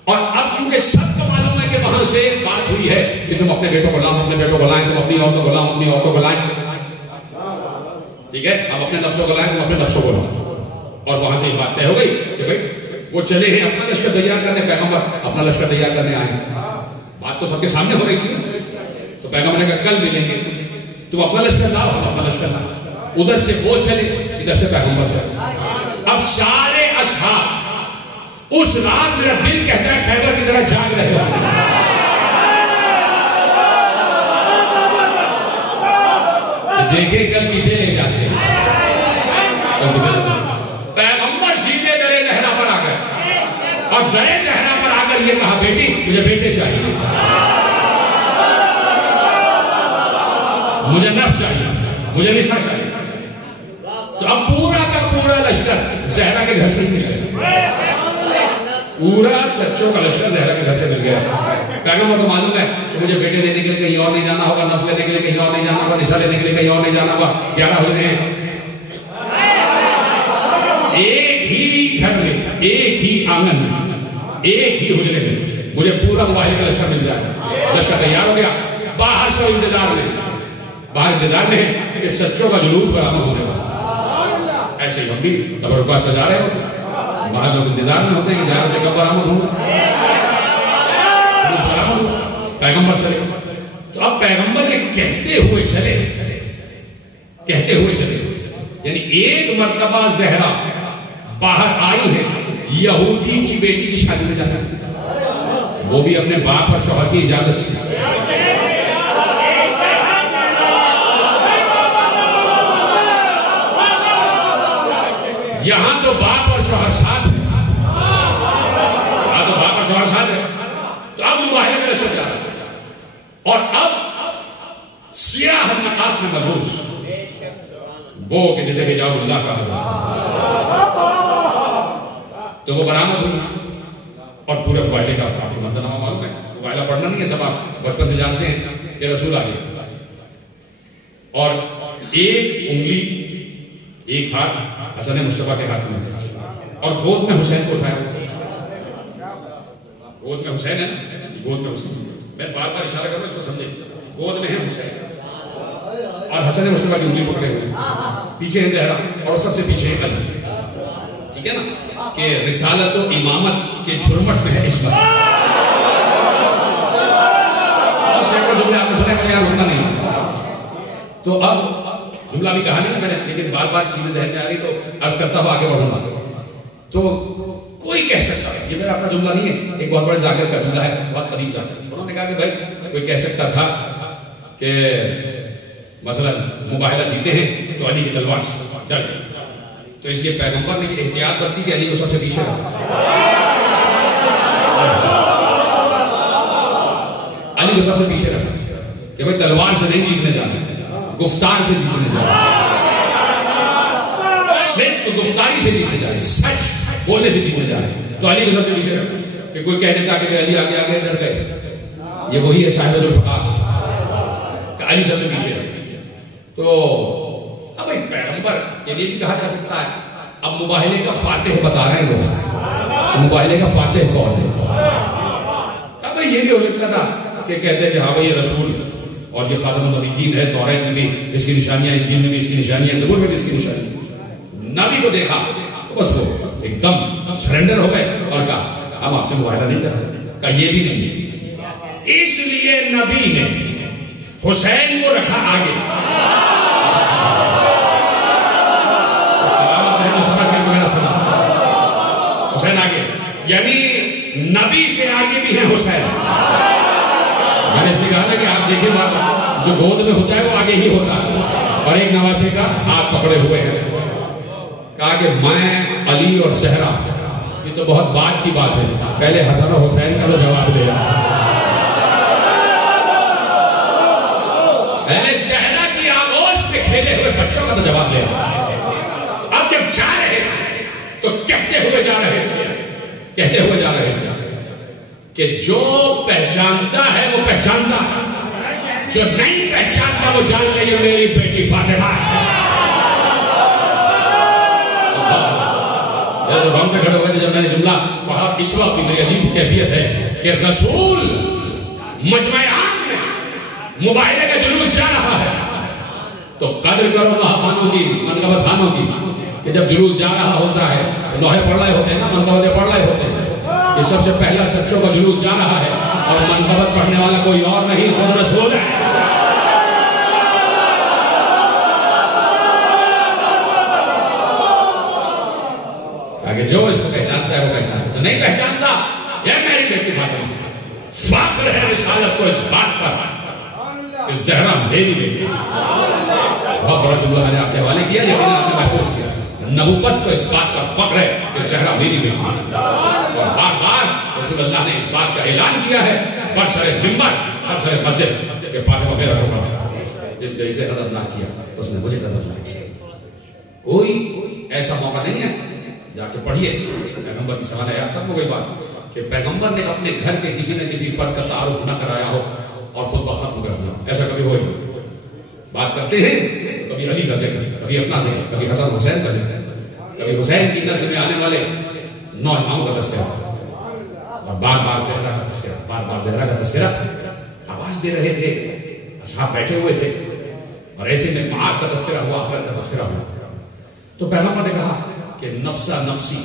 اور اب چونکہ سب کو معلوم ہے کہ وہاں سے بات ہوئی ہے کہ تم اپنے بیٹوں کو لاؤ, اپنے بیٹوں کو لائیں, تم اپنی عورتوں کو لاؤ, اپنی عورتوں کو لائیں. ٹھیک ہے, اب اپنے نفسوں کو لائیں, تم اپنے نفسوں کو لاؤ. اور وہاں سے یہ بات طے ہو گئی کہ بھائی وہ چلے ہیں اپنا لشکر تیار کرنے, پیغمبر اپنا لشکر تیار کرنے آئے ہیں. بات تو سب کے سامنے ہو رہی تھی. تو پیغمبر نے کہا کل ملیں گے, تم اپنا لشکر لاؤ, ہم اپنا لشکر لاؤ. ادھر سے وہ چلے, ادھر سے پیغمبر چلے. اب سارے اصحاب اس رات میرا دل کہتا ہے خیبر کی طرح جاگ رہے ہو. دیکھیں کل کسے لے جاتے ہیں. پیغمبر سیدھے درے زہرا پر آ گئے, اور درے زہرا پر آ کر یہ کہا بیٹی مجھے بیٹے چاہیے, مجھے نفس چاہیے, مجھے نساء چاہیے. تو اب پورا کا پورا لشکر زہرا کے گھر سے نکلے. پورا سچوں کا لشکر زہرا کے گھر سے مل گیا. پیغمبر کو معلوم ہے کہ مجھے بیٹے لینے کے لیے کہیں اور نہیں جانا ہوگا, نسل لینے کے لیے کہیں اور نہیں جانا ہوگا, نساء لینے کے لیے کہیں اور نہیں جانا ہوگا. 11 ہو گئے ہیں, ایک ہی گھر میں, ایک ہی آنگن میں, ایک ہی حجرے میں مجھے پورا مباہلے کا لشکر مل جائے. لشکر تیار ہو گیا, باہر سے انتظار میں, باہر انتظار میں کہ سچوں کا جلوس برآمد ہونے والا. ایسے ہی ہم بھی تبرکات سجا رہے ہوتے, باہر لوگ انتظار میں ہوتے ہیں کہ جہاں کب برآمد ہوں, جلوس برآمد ہوں, پیغمبر چلے. تو اب پیغمبر یہ کہتے ہوئے چلے, کہتے ہوئے چلے, یعنی ایک مرتبہ زہرا باہر آئی ہے یہودی کی بیٹی کی شادی میں جانا ہے, وہ بھی اپنے باپ اور شوہر کی اجازت سے. یہاں تو باپ اور شوہر ساتھ ہیں, یہاں تو باپ اور شوہر ساتھ ہیں. تو اب مباہلے کا لشکر جا رہا ہے, اور اب سیاہ نقاب میں ملبوس وہ کہ جسے کہ جاؤ اللہ کا, تو وہ برآمد ہوئی. اور پورے مباہلے کا آپ کو منظر نامہ معلوم ہے, مباہلہ پڑھنا نہیں ہے, سب آپ بچپن سے جانتے ہیں کہ رسول آ گئے, اور ایک انگلی, ایک ہاتھ حسن مصطفیٰ کے ہاتھ میں, اور گود میں حسین کو اٹھایا. گود میں حسین ہے, گود میں حسین, میں بار بار اشارہ کروں اس کو سمجھے, گود میں ہے حسین اور حسن مصطفیٰ کی انگلی پکڑے ہوئے, پیچھے ہے زہرا اور سب سے پیچھے ہے علی. ٹھیک ہے نا کہ رسالت و امامت کے جھرمٹ میں ہے اس وقت. اور سینکڑوں جملے آپ نے سنے, میں یہاں رکنا نہیں. تو اب جملہ بھی کہا نہیں میں نے, لیکن بار بار چیزیں ذہن میں آ رہی تو عرض کرتا ہوں آگے بڑھوں گا. تو کوئی کہہ سکتا ہے, یہ میرا اپنا جملہ نہیں ہے, ایک بہت بڑے ذاکر کا جملہ ہے, بہت قدیم ذاکر. انہوں نے کہا کہ بھائی کوئی کہہ سکتا تھا کہ مثلا مباہلہ جیتے ہیں تو علی کی تلوار سے ڈر گئے, تو اس لیے پیغمبر نے احتیاط برتی کہ علی کو سب سے پیچھے رکھا, علی کو سب سے پیچھے رکھا کہ بھائی تلوار سے نہیں جیتنے جانا, گفتار سے جیتنے جانا, صرف گفتاری سے جیتنے جا رہے, سچ بولنے سے جیتنے جا رہے. تو علی کو سب سے پیچھے رکھا کہ کوئی کہنے کا کہ علی آگے آگے ڈر گئے, یہ وہی ہے صاحب ذوالفقار کہ علی سب سے پیچھے رکھا. تو اب ایک پیغمبر کے لیے بھی کہا جا سکتا ہے. اب مباہلے کا فاتح بتا رہے ہیں لوگ, مباہلے کا فاتح کون ہے. کہا بھائی یہ بھی ہو سکتا تھا کہ کہتے ہیں کہ ہاں بھائی یہ رسول اور یہ خاتم النبیین ہے, توریت میں بھی اس کی نشانیاں, انجیل میں بھی اس کی نشانیاں, زبور میں بھی اس کی نشانیاں. نبی کو دیکھا تو بس وہ ایک دم سرنڈر ہو گئے اور کہا ہم آپ سے مباہلہ نہیں کرتے. کہا یہ بھی نہیں, اس لیے نبی نے حسین کو رکھا آگے. حسین آگے, یعنی نبی سے آگے بھی ہے حسین. میں نے اس لیے کہا کہ آپ دیکھیں بات, جو گود میں ہوتا ہے وہ آگے ہی ہوتا ہے, اور ایک نواسے کا ہاتھ پکڑے ہوئے ہیں. کہا کہ میں علی اور زہرا, یہ تو بہت بات کی بات ہے, پہلے حسن اور حسین کا تو جواب دیا. پہلے زہرا کی آغوش میں کھیلے ہوئے بچوں کا تو جواب دیا. اب جب جا رہے تھے تو کہتے ہوئے جا رہے تھے, کہتے ہوئے جا رہے تھے کہ جو پہچانتا ہے وہ پہچانتا ہے, جو نہیں پہچانتا وہ جان لے یہ میری بیٹی فاطمہ ہے. تو ہم پہ کھڑے ہوئے تھے جب میں نے جملہ پڑھا, اس وقت میری عجیب کیفیت ہے کہ رسول مجمع عام میں مباہلے کا جلوس جا رہا ہے, تو قدر کرو اللہ خانوں کی, منقبت خانوں کی, کہ جب جلوس جا رہا ہوتا ہے تو لوہے پڑھ رہے ہوتے ہیں نا, منقبتیں پڑھ رہے ہوتے ہیں. یہ سب سے پہلا سچوں کا جلوس جا رہا ہے, اور منقبت پڑھنے والا کوئی اور نہیں, خود رسول ہے. کہ جو اس کو پہچانتا ہے وہ پہچانتا ہے, نہیں پہچانتا یہ میری بیٹی فاطمہ. فخر ہے رسالت کو اس بات پر کہ زہرا میری بیٹی. بہت بڑا جملہ میں نے آپ کے حوالے کیا, لیکن آپ نے محفوظ کیا. نبوت کو اس بات پر فخر ہے کہ زہرا میری بیٹی ہے, اور بار بار رسول اللہ نے اس بات کا اعلان کیا ہے برسر منبر, برسر مسجد, کہ فاطمہ میرا ٹکڑا ہے. جس نے اسے غضب نہ کیا اس نے مجھے غضب نہ کیا. کوئی ایسا موقع نہیں ہے جا کے پڑھیے پیغمبر کی سوال ہے ختم ہو گئی بات کہ پیغمبر نے اپنے گھر کے کسی نہ کسی فرد کا تعارف نہ کرایا ہو اور خطبہ ختم کر دیا. ایسا کبھی ہو بات کرتے ہیں کبھی علی کا ذکر, کبھی اپنا ذکر, کبھی حسن حسین کا ذکر, کبھی حسین کی نسل میں آنے والے 9 اماموں کا تذکرہ اور بار بار زہرا کا تذکرہ, بار بار زہرا کا تذکرہ. آواز دے رہے تھے, اصحاب بیٹھے ہوئے تھے اور ایسے میں معاد کا تذکرہ ہوا, آخرت کا تذکرہ ہوا. تو پیغمبر نے کہا کہ نفسا نفسی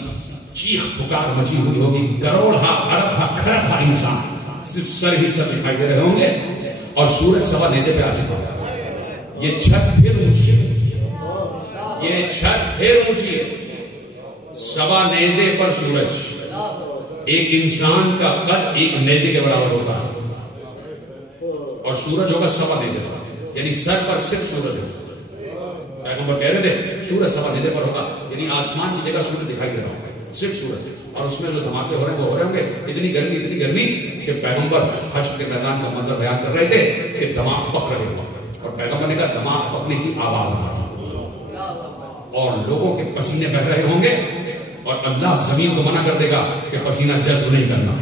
چیخ پکار مچی ہوئی ہوگی, کروڑ ہا ارب ہا کھرب ہا انسان صرف سر ہی سر دکھائی دے رہے ہوں گے اور سورج سوا نیزے پہ آ چکا ہوگا. یہ چھت پھر اونچی ہے, یہ چھت پھر اونچی ہے, سوا نیزے پر سورج. ایک انسان کا قد ایک نیزے کے برابر ہوتا ہے اور سورج ہوگا سوا نیزے پر, یعنی سر پر صرف سورج ہوگا. پیغمبر کہہ رہے تھے سورج سوا نیزے پر ہوگا, یعنی آسمان کی جگہ سورج دکھائی دے رہا ہوگا, صرف سورج. اور اس میں جو دھماکے ہو رہے ہیں وہ ہو رہے ہوں گے. اتنی گرمی کہ پیغمبر حشر کے میدان کا منظر بیان کر رہے تھے کہ دماغ پک رہے ہوں, اور پیغمبر نے کہا دماغ پکنے کی آواز آ رہی اور لوگوں کے پسینے بہ رہے ہوں گے اور اللہ زمین کو منع کر دے گا کہ پسینہ جذب نہیں کرنا,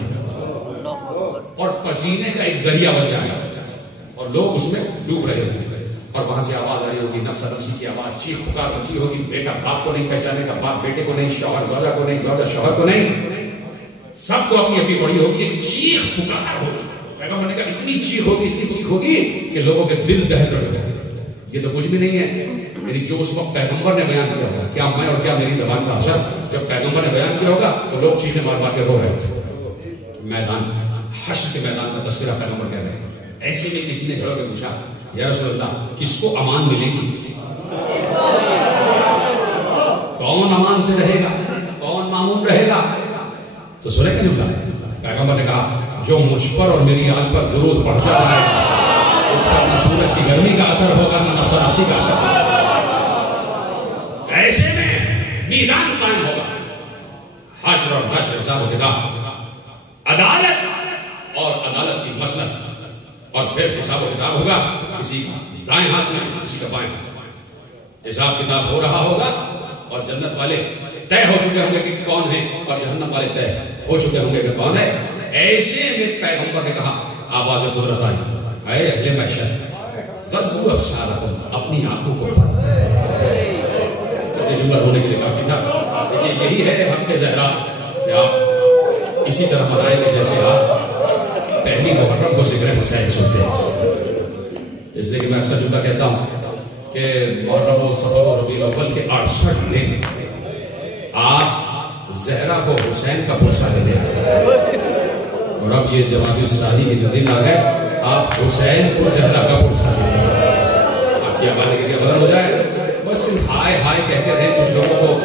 اور پسینے کا ایک دریا بن جائے گا اور لوگ اس میں ڈوب رہے ہوں گے. اور وہاں سے آواز آ رہی ہوگی, نفسا نفسی کی آواز, چیخ پکار مچی ہوگی. بیٹا باپ کو نہیں پہچانے کا, باپ بیٹے کو نہیں, شوہر زوجہ کو نہیں, زوجہ شوہر کو نہیں, سب کو اپنی اپنی بڑی ہوگی. ایک چیخ پکار ہوگی. پیغمبر نے کہا اتنی چیخ ہوگی کہ لوگوں کے دل دہل رہے ہوں. یہ تو کچھ بھی نہیں ہے, یعنی جو اس وقت پیغمبر نے بیان کیا ہوگا, کیا میں اور کیا میری زبان کا اثر, جب پیغمبر نے بیان کیا ہوگا تو لوگ چیخیں مار مار کے رو رہے تھے. میدان حشر کے میدان کا تذکرہ پیغمبر کہہ رہے ہیں. ایسے میں کسی نے گھروں کے پوچھا یا رسول اللہ کس کو امان ملے گی, کون امان سے رہے گا, کون مامون رہے گا؟ تو سورہ کہ نہیں, پیغمبر نے کہا جو مجھ پر اور میری آل پر درود پہنچا رہا ہے اس پر نہ سورج کی گرمی کا اثر ہوگا نہ نفس نفسی کا اثر ہوگا. ایسے میں میزان قائم ہوگا, حشر اور نشر, حساب و کتاب, عدالت اور عدالت کی مسلط, اور پھر حساب و کتاب ہوگا کسی دائیں ہاتھ میں کسی کا بائیں ہاتھ میں. حساب کتاب ہو رہا ہوگا اور جنت والے طے ہو چکے ہوں گے کہ کون ہے اور جہنم والے طے ہو چکے ہوں گے کہ کون ہے. ایسے میں پیغمبر نے کہا, آواز قدرت آئی, اے اہل محشر غضوا ابصارکم, اپنی آنکھوں کو بند. ایسے جملہ ہونے کے لیے کافی تھا. لیکن یہی ہے حق زہرا کہ آپ اسی طرح بتائیں کہ جیسے آپ پہلی محرم کو ذکر حسین سنتے ہیں. اس لیے کہ میں اکثر جملہ کہتا ہوں کہ محرم و صفر و ربیع الاول کے 68 دن آپ زہرا کو حسین کا پرسہ دینے آتے ہیں, اور اب یہ جماعت اسلامی کے جو دن آ گئے آپ حسین کو زہرا کا پرسہ دیتے ہیں. آپ کی آبادی کے لیے بدل ہو جائے, بس ہائے ہائے کہتے رہے. کچھ لوگوں کو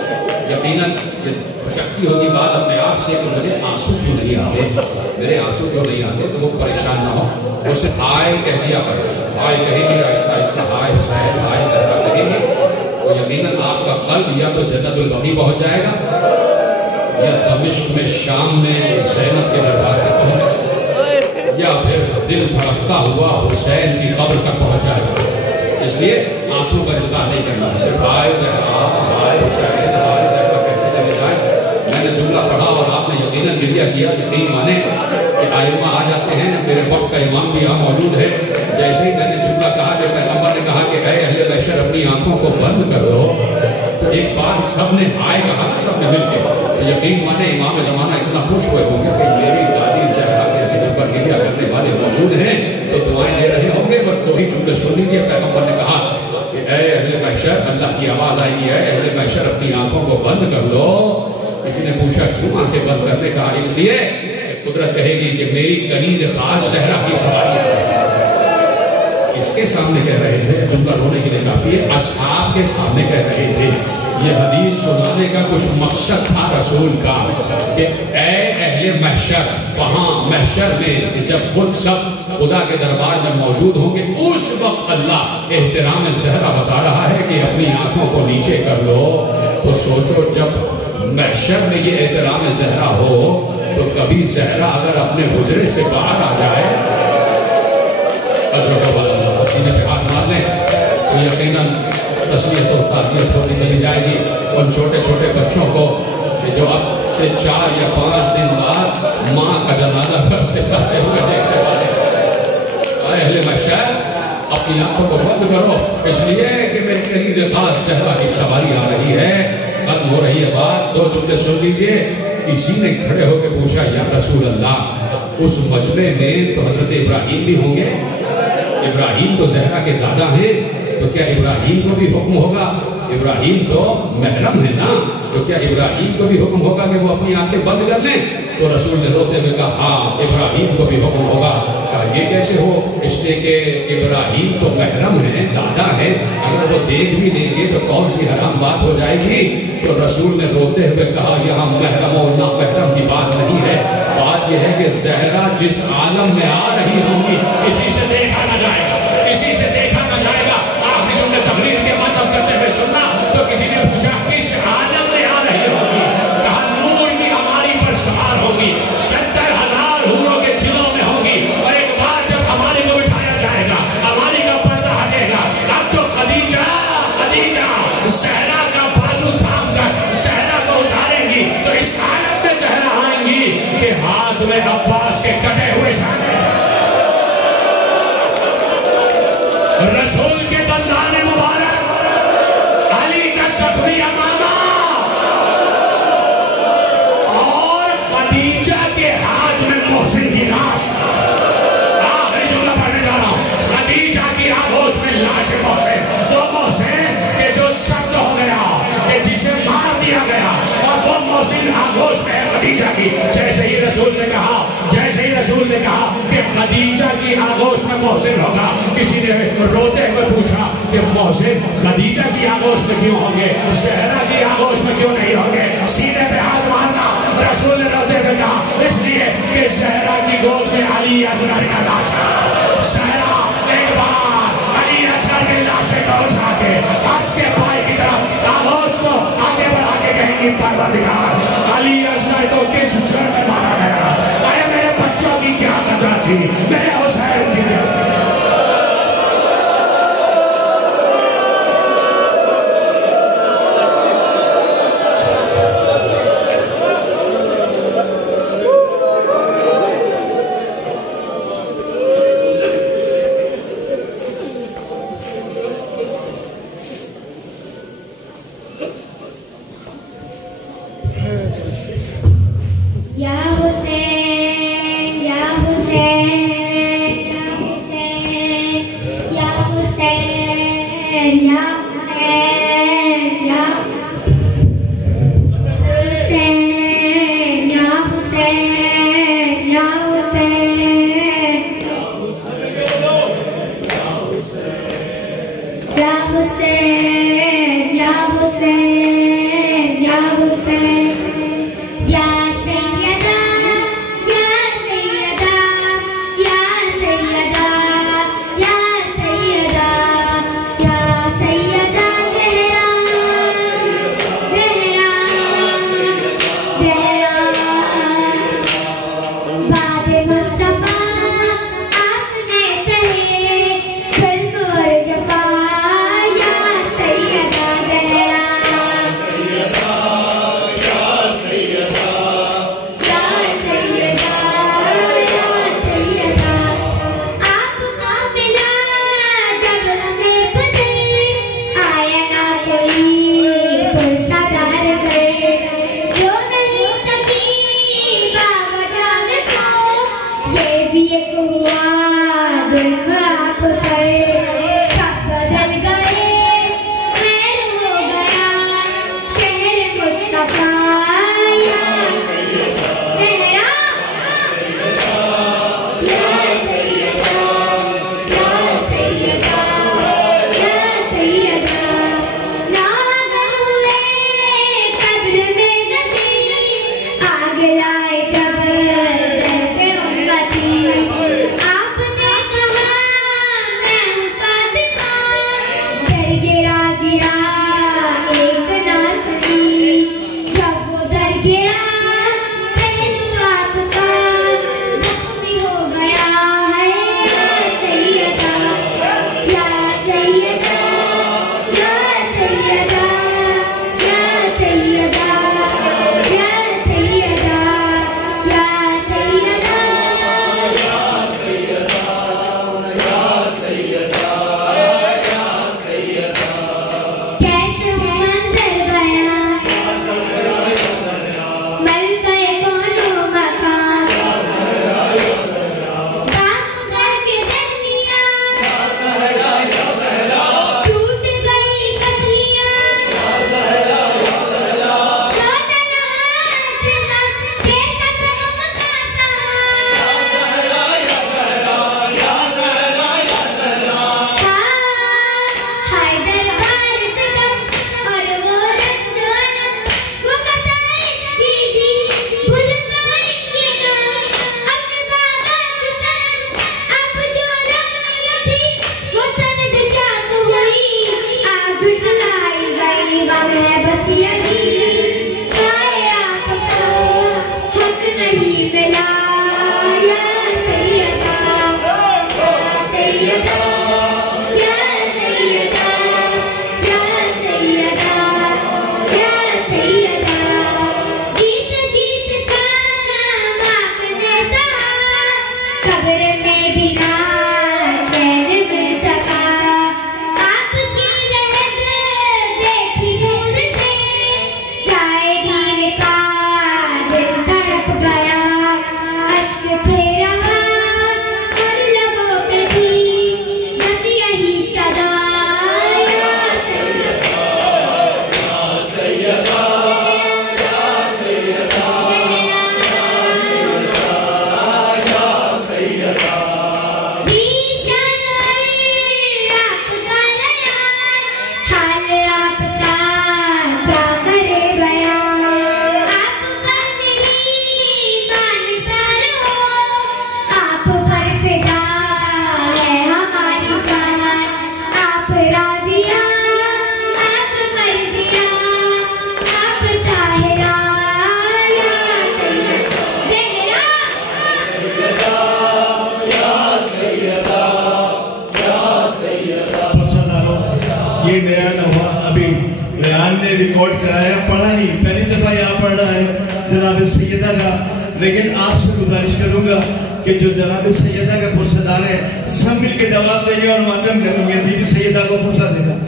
یقیناً کھٹکتی ہوگی بات اپنے آپ سے کہ مجھے آنسو کیوں نہیں آتے, میرے آنسو کیوں نہیں آتے, تو وہ پریشان نہ ہو, وہ صرف ہائے کہہ دیا کرے. ہائے کہیں گے آہستہ آہستہ, ہائے حسین, ہائے زہرا کہیں گے, تو یقیناً آپ کا قلب یا تو جنت البقیع پہنچ جائے گا یا دمشق میں شام میں زینب کے دربار تک پہنچ جائے گا, یا پھر دل دھڑکتا ہوا حسین کی قبر تک پہنچ جائے گا. اس لیے آنسو کا انتظار نہیں کرنا, صرف ہائے زہرا, ہائے حسین, ہائے زہرا کہتے چلے جائیں. میں نے جملہ پڑھا اور آپ نے یقیناً گریہ کیا. یقین مانے کہ آئمہ آ جاتے ہیں, میرے وقت کا امام بھی یہاں موجود ہے. جیسے ہی میں نے جملہ کہا کہ پیغمبر نے کہا کہ اے اہل محشر اپنی آنکھوں کو بند کر دو, تو ایک بار سب نے ہائے کہا, سب نے مل کے. تو یقین مانے امام زمانہ اتنا خوش ہوئے ہوں گے کہ میری دادی زہرا کے ذکر پر گریہ کرنے والے موجود ہیں, تو دعائیں دے رہے ہوں گے. بس 2 ہی جملے سن لیجیے. پیغمبر نے کہا کہ اے اہل محشر, اللہ کی آواز آئی ہے, اہل محشر اپنی آنکھوں کو بند کر لو. کسی نے پوچھا کیوں آنکھیں بند کرنے کا؟ اس لیے کہ قدرت کہے گی کہ میری کنیز خاص زہرا کی سواری ہے. اس کے سامنے کہہ رہے تھے, جملہ رونے کے لیے کافی ہے, اصحاب کے سامنے کہہ رہے تھے. یہ حدیث سنانے کا کچھ مقصد تھا رسول کا کہ اے اہل محشر, وہاں محشر میں جب خود سب خدا کے دربار میں موجود ہوں گے, اس وقت اللہ احترام زہرا بتا رہا ہے کہ اپنی آنکھوں کو نیچے کر لو. تو سوچو جب محشر میں یہ احترام زہرا ہو تو کبھی زہرا اگر اپنے حجرے سے باہر آ جائے, سینے پہ ہاتھ مار لیں, تو یقیناً تسلیت و تعزیت ہوتی چلی جائے گی. ان چھوٹے چھوٹے بچوں کو کہ جو اب سے 4 یا 5 دن بعد ماں کا جنازہ گھر سے جاتے ہوئے دیکھنے والے اے اہل محشر اپنی آنکھوں کو بند کرو، اس لیے کہ میری کنیز خاص صحرا کی سواری آ رہی ہے، ختم ہو رہی ہے بات۔ 2 جملے سن لیجئے۔ کسی نے کھڑے ہو کے پوچھا یا رسول اللہ اس مجمع میں تو حضرت ابراہیم بھی ہوں گے؟ ابراہیم تو زہرا کے دادا ہیں، تو کیا ابراہیم کو بھی حکم ہوگا؟ ابراہیم تو محرم ہے نا، تو کیا ابراہیم کو بھی حکم ہوگا کہ وہ اپنی آنکھیں بند کر لیں؟ تو رسول نے روتے ہوئے کہا ہاں ابراہیم کو بھی حکم ہوگا۔ کہا یہ کیسے ہو؟ اس لیے کہ ابراہیم تو محرم ہے، دادا ہے، اگر وہ دیکھ بھی لیں گے تو کون سی حرام بات ہو جائے گی؟ تو رسول نے روتے ہوئے کہا یہاں محرم اور نا محرم کی بات نہیں ہے، بات یہ ہے کہ زہرا جس عالم میں آ رہی ہوں گی کسی سے دیکھا نہ جائے گا، کسی سے دیکھا نہ جائے گا۔ آخری جملے تقریر کے مطلب کرتے ہوئے سننا۔ تو کسی نے پوچھا کس عالم میں آ رہی ہوگی؟ کہا نور کی ہماری پر سوار ہوگی، 70,000 حوروں کے چلوں میں ہوگی، اور ایک بار جب ہماری کو بٹھایا جائے گا، ہماری کا پردہ ہٹے گا، اب جو خدیجہ زہرا کا بازو تھام کر زہرا کو اتاریں گی تو اس عالم میں زہرا آئیں گی کہ ہاتھ میں عباس کے کٹے ہوئے شانے، رسول کے دندان مبارک، علی کا زخمی امامہ، اور خدیجہ کے ہاتھ میں محسن کی لاش۔ آخری جملہ پڑھنے جا رہا ہوں۔ خدیجہ کی آغوش میں لاش محسن، وہ محسن کہ جو سخت ہو گیا، کہ جسے مار دیا گیا، اور وہ محسن آغوش میں ہے خدیجہ کی۔ جیسے ہی رسول نے کہا کہ خدیجہ کی آغوش میں محسن ہوگا، کسی نے روتے ہوئے پوچھا کہ محسن خدیجہ کی آغوش میں کیوں ہوں گے، زہرا کی آغوش میں کیوں نہیں ہوں گے؟ سینے پہ ہاتھ مارنا۔ رسول نے روتے ہوئے کہا اس لیے کہ زہرا کی گود میں علی اصغر کا لاش ہے۔ زہرا ایک بار علی اصغر کے لاشے کو اٹھا کے حج کے پائے کی طرف آغوش کو آگے بڑھا کے کہیں گی پروردگار علی اصغر کو کس جرم میں مارا گیا؟ اے میرے بچوں کی کیا خطا تھی، میرے حسین کی کیا؟ یا حسین یا حسین ریکارڈ کرایا, پڑھا نہیں, پہلی دفعہ یہاں پڑھ رہا ہے جناب سیدہ کا. لیکن آپ سے گزارش کروں گا کہ جو جناب سیدہ کا پرسدار ہے سب مل کے جواب دیں گے اور ماتم کریں گے. بی بی سیدہ کو پرسہ دے گا.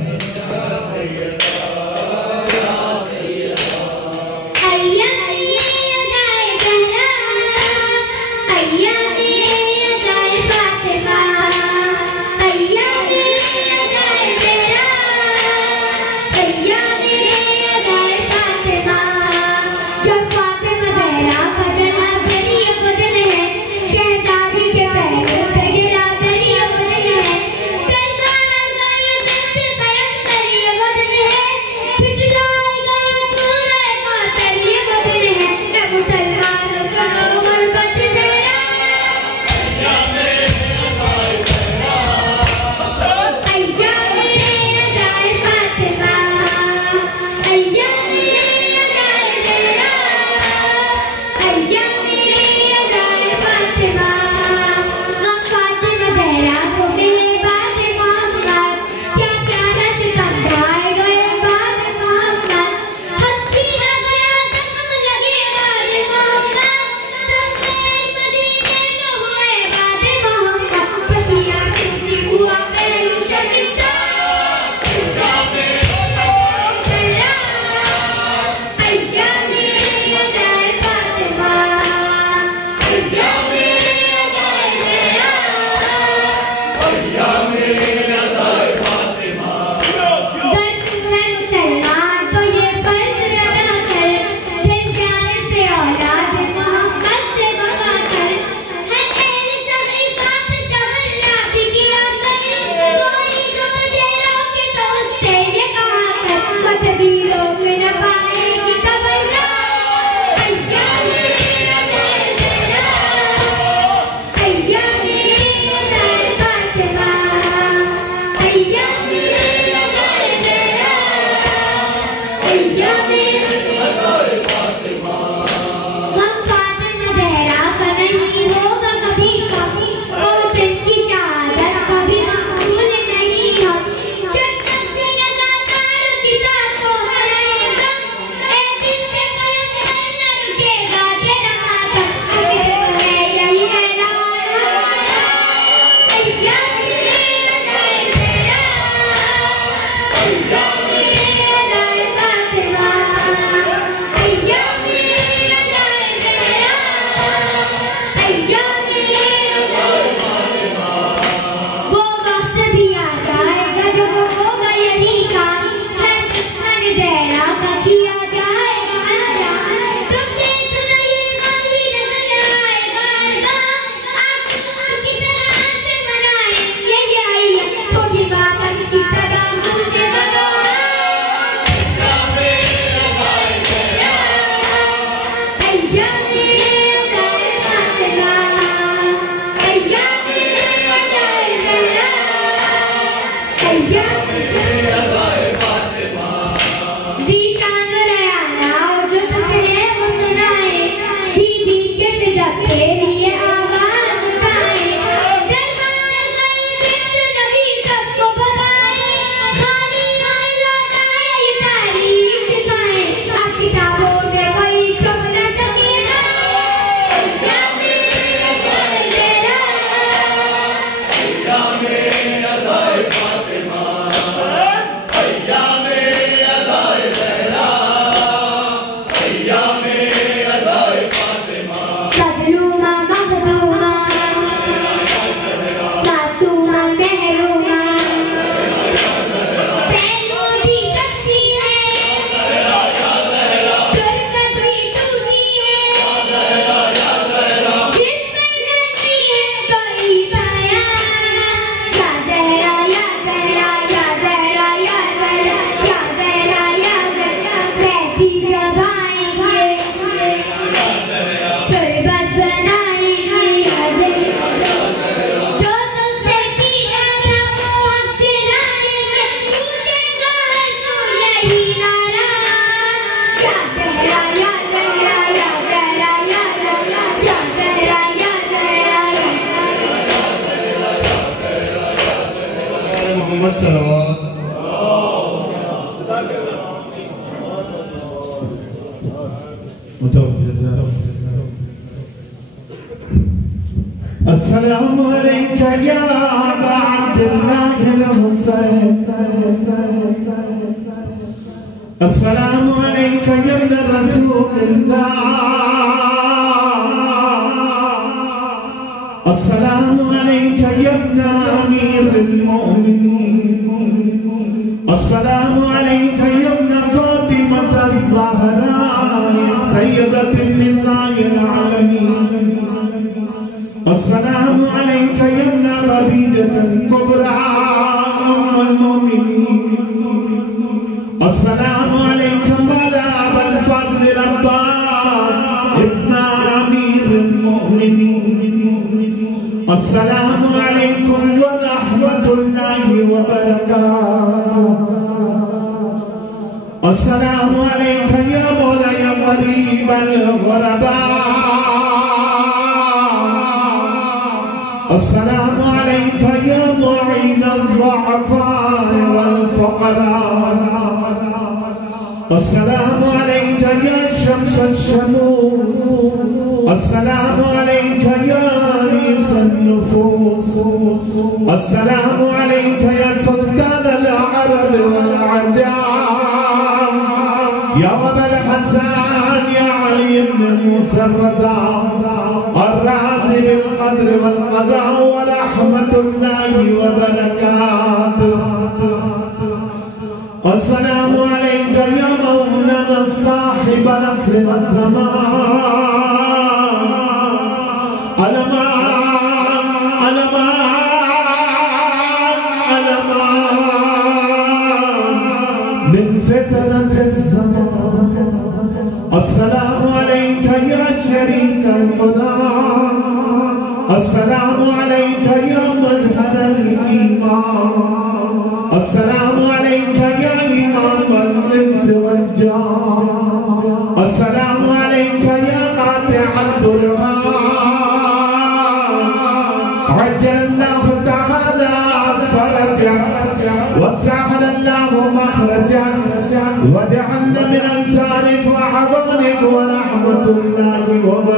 السلام عليك يا أبا عبد الله الحسين السلام عليك يا ابن رسول الله السلام عليك يا ابن أمير المؤمنين السلام عليك يا ابن فاطمة الزهراء سيدة النساء العالمين السلام عليك يا ابن خديجة الكبرى أم المؤمنين السلام عليك مولا أبا الفضل العباس ابن أمير المؤمنين السلام عليكم ورحمة الله وبركاته السلام عليك يا مولاي غريب الغرباء السلام عليك يا معين الضعفاء والفقراء السلام عليك يا شمس الشموس السلام عليك يا أنيس النفوس السلام عليك يا سلطان العرب والعجام يا أبا الحسن يا علي بن موسى الرضا الرازي بالقدر والقضاء ورحمة الله وبركاته السلام عليك يا مولانا صاحب نصر الزمان ألمان ألمان ألمان من فتنة الزمان السلام عليك يا شريك القرآن السلام عليك يا مظهر الإيمان السلام عليك يا إمام الإنس والجان السلام عليك يا قاطع البرهان عجل الله تعالى فرجك وسهل الله مخرجك وجعلنا من أنصارك وعظامك ورحمة الله وبركاته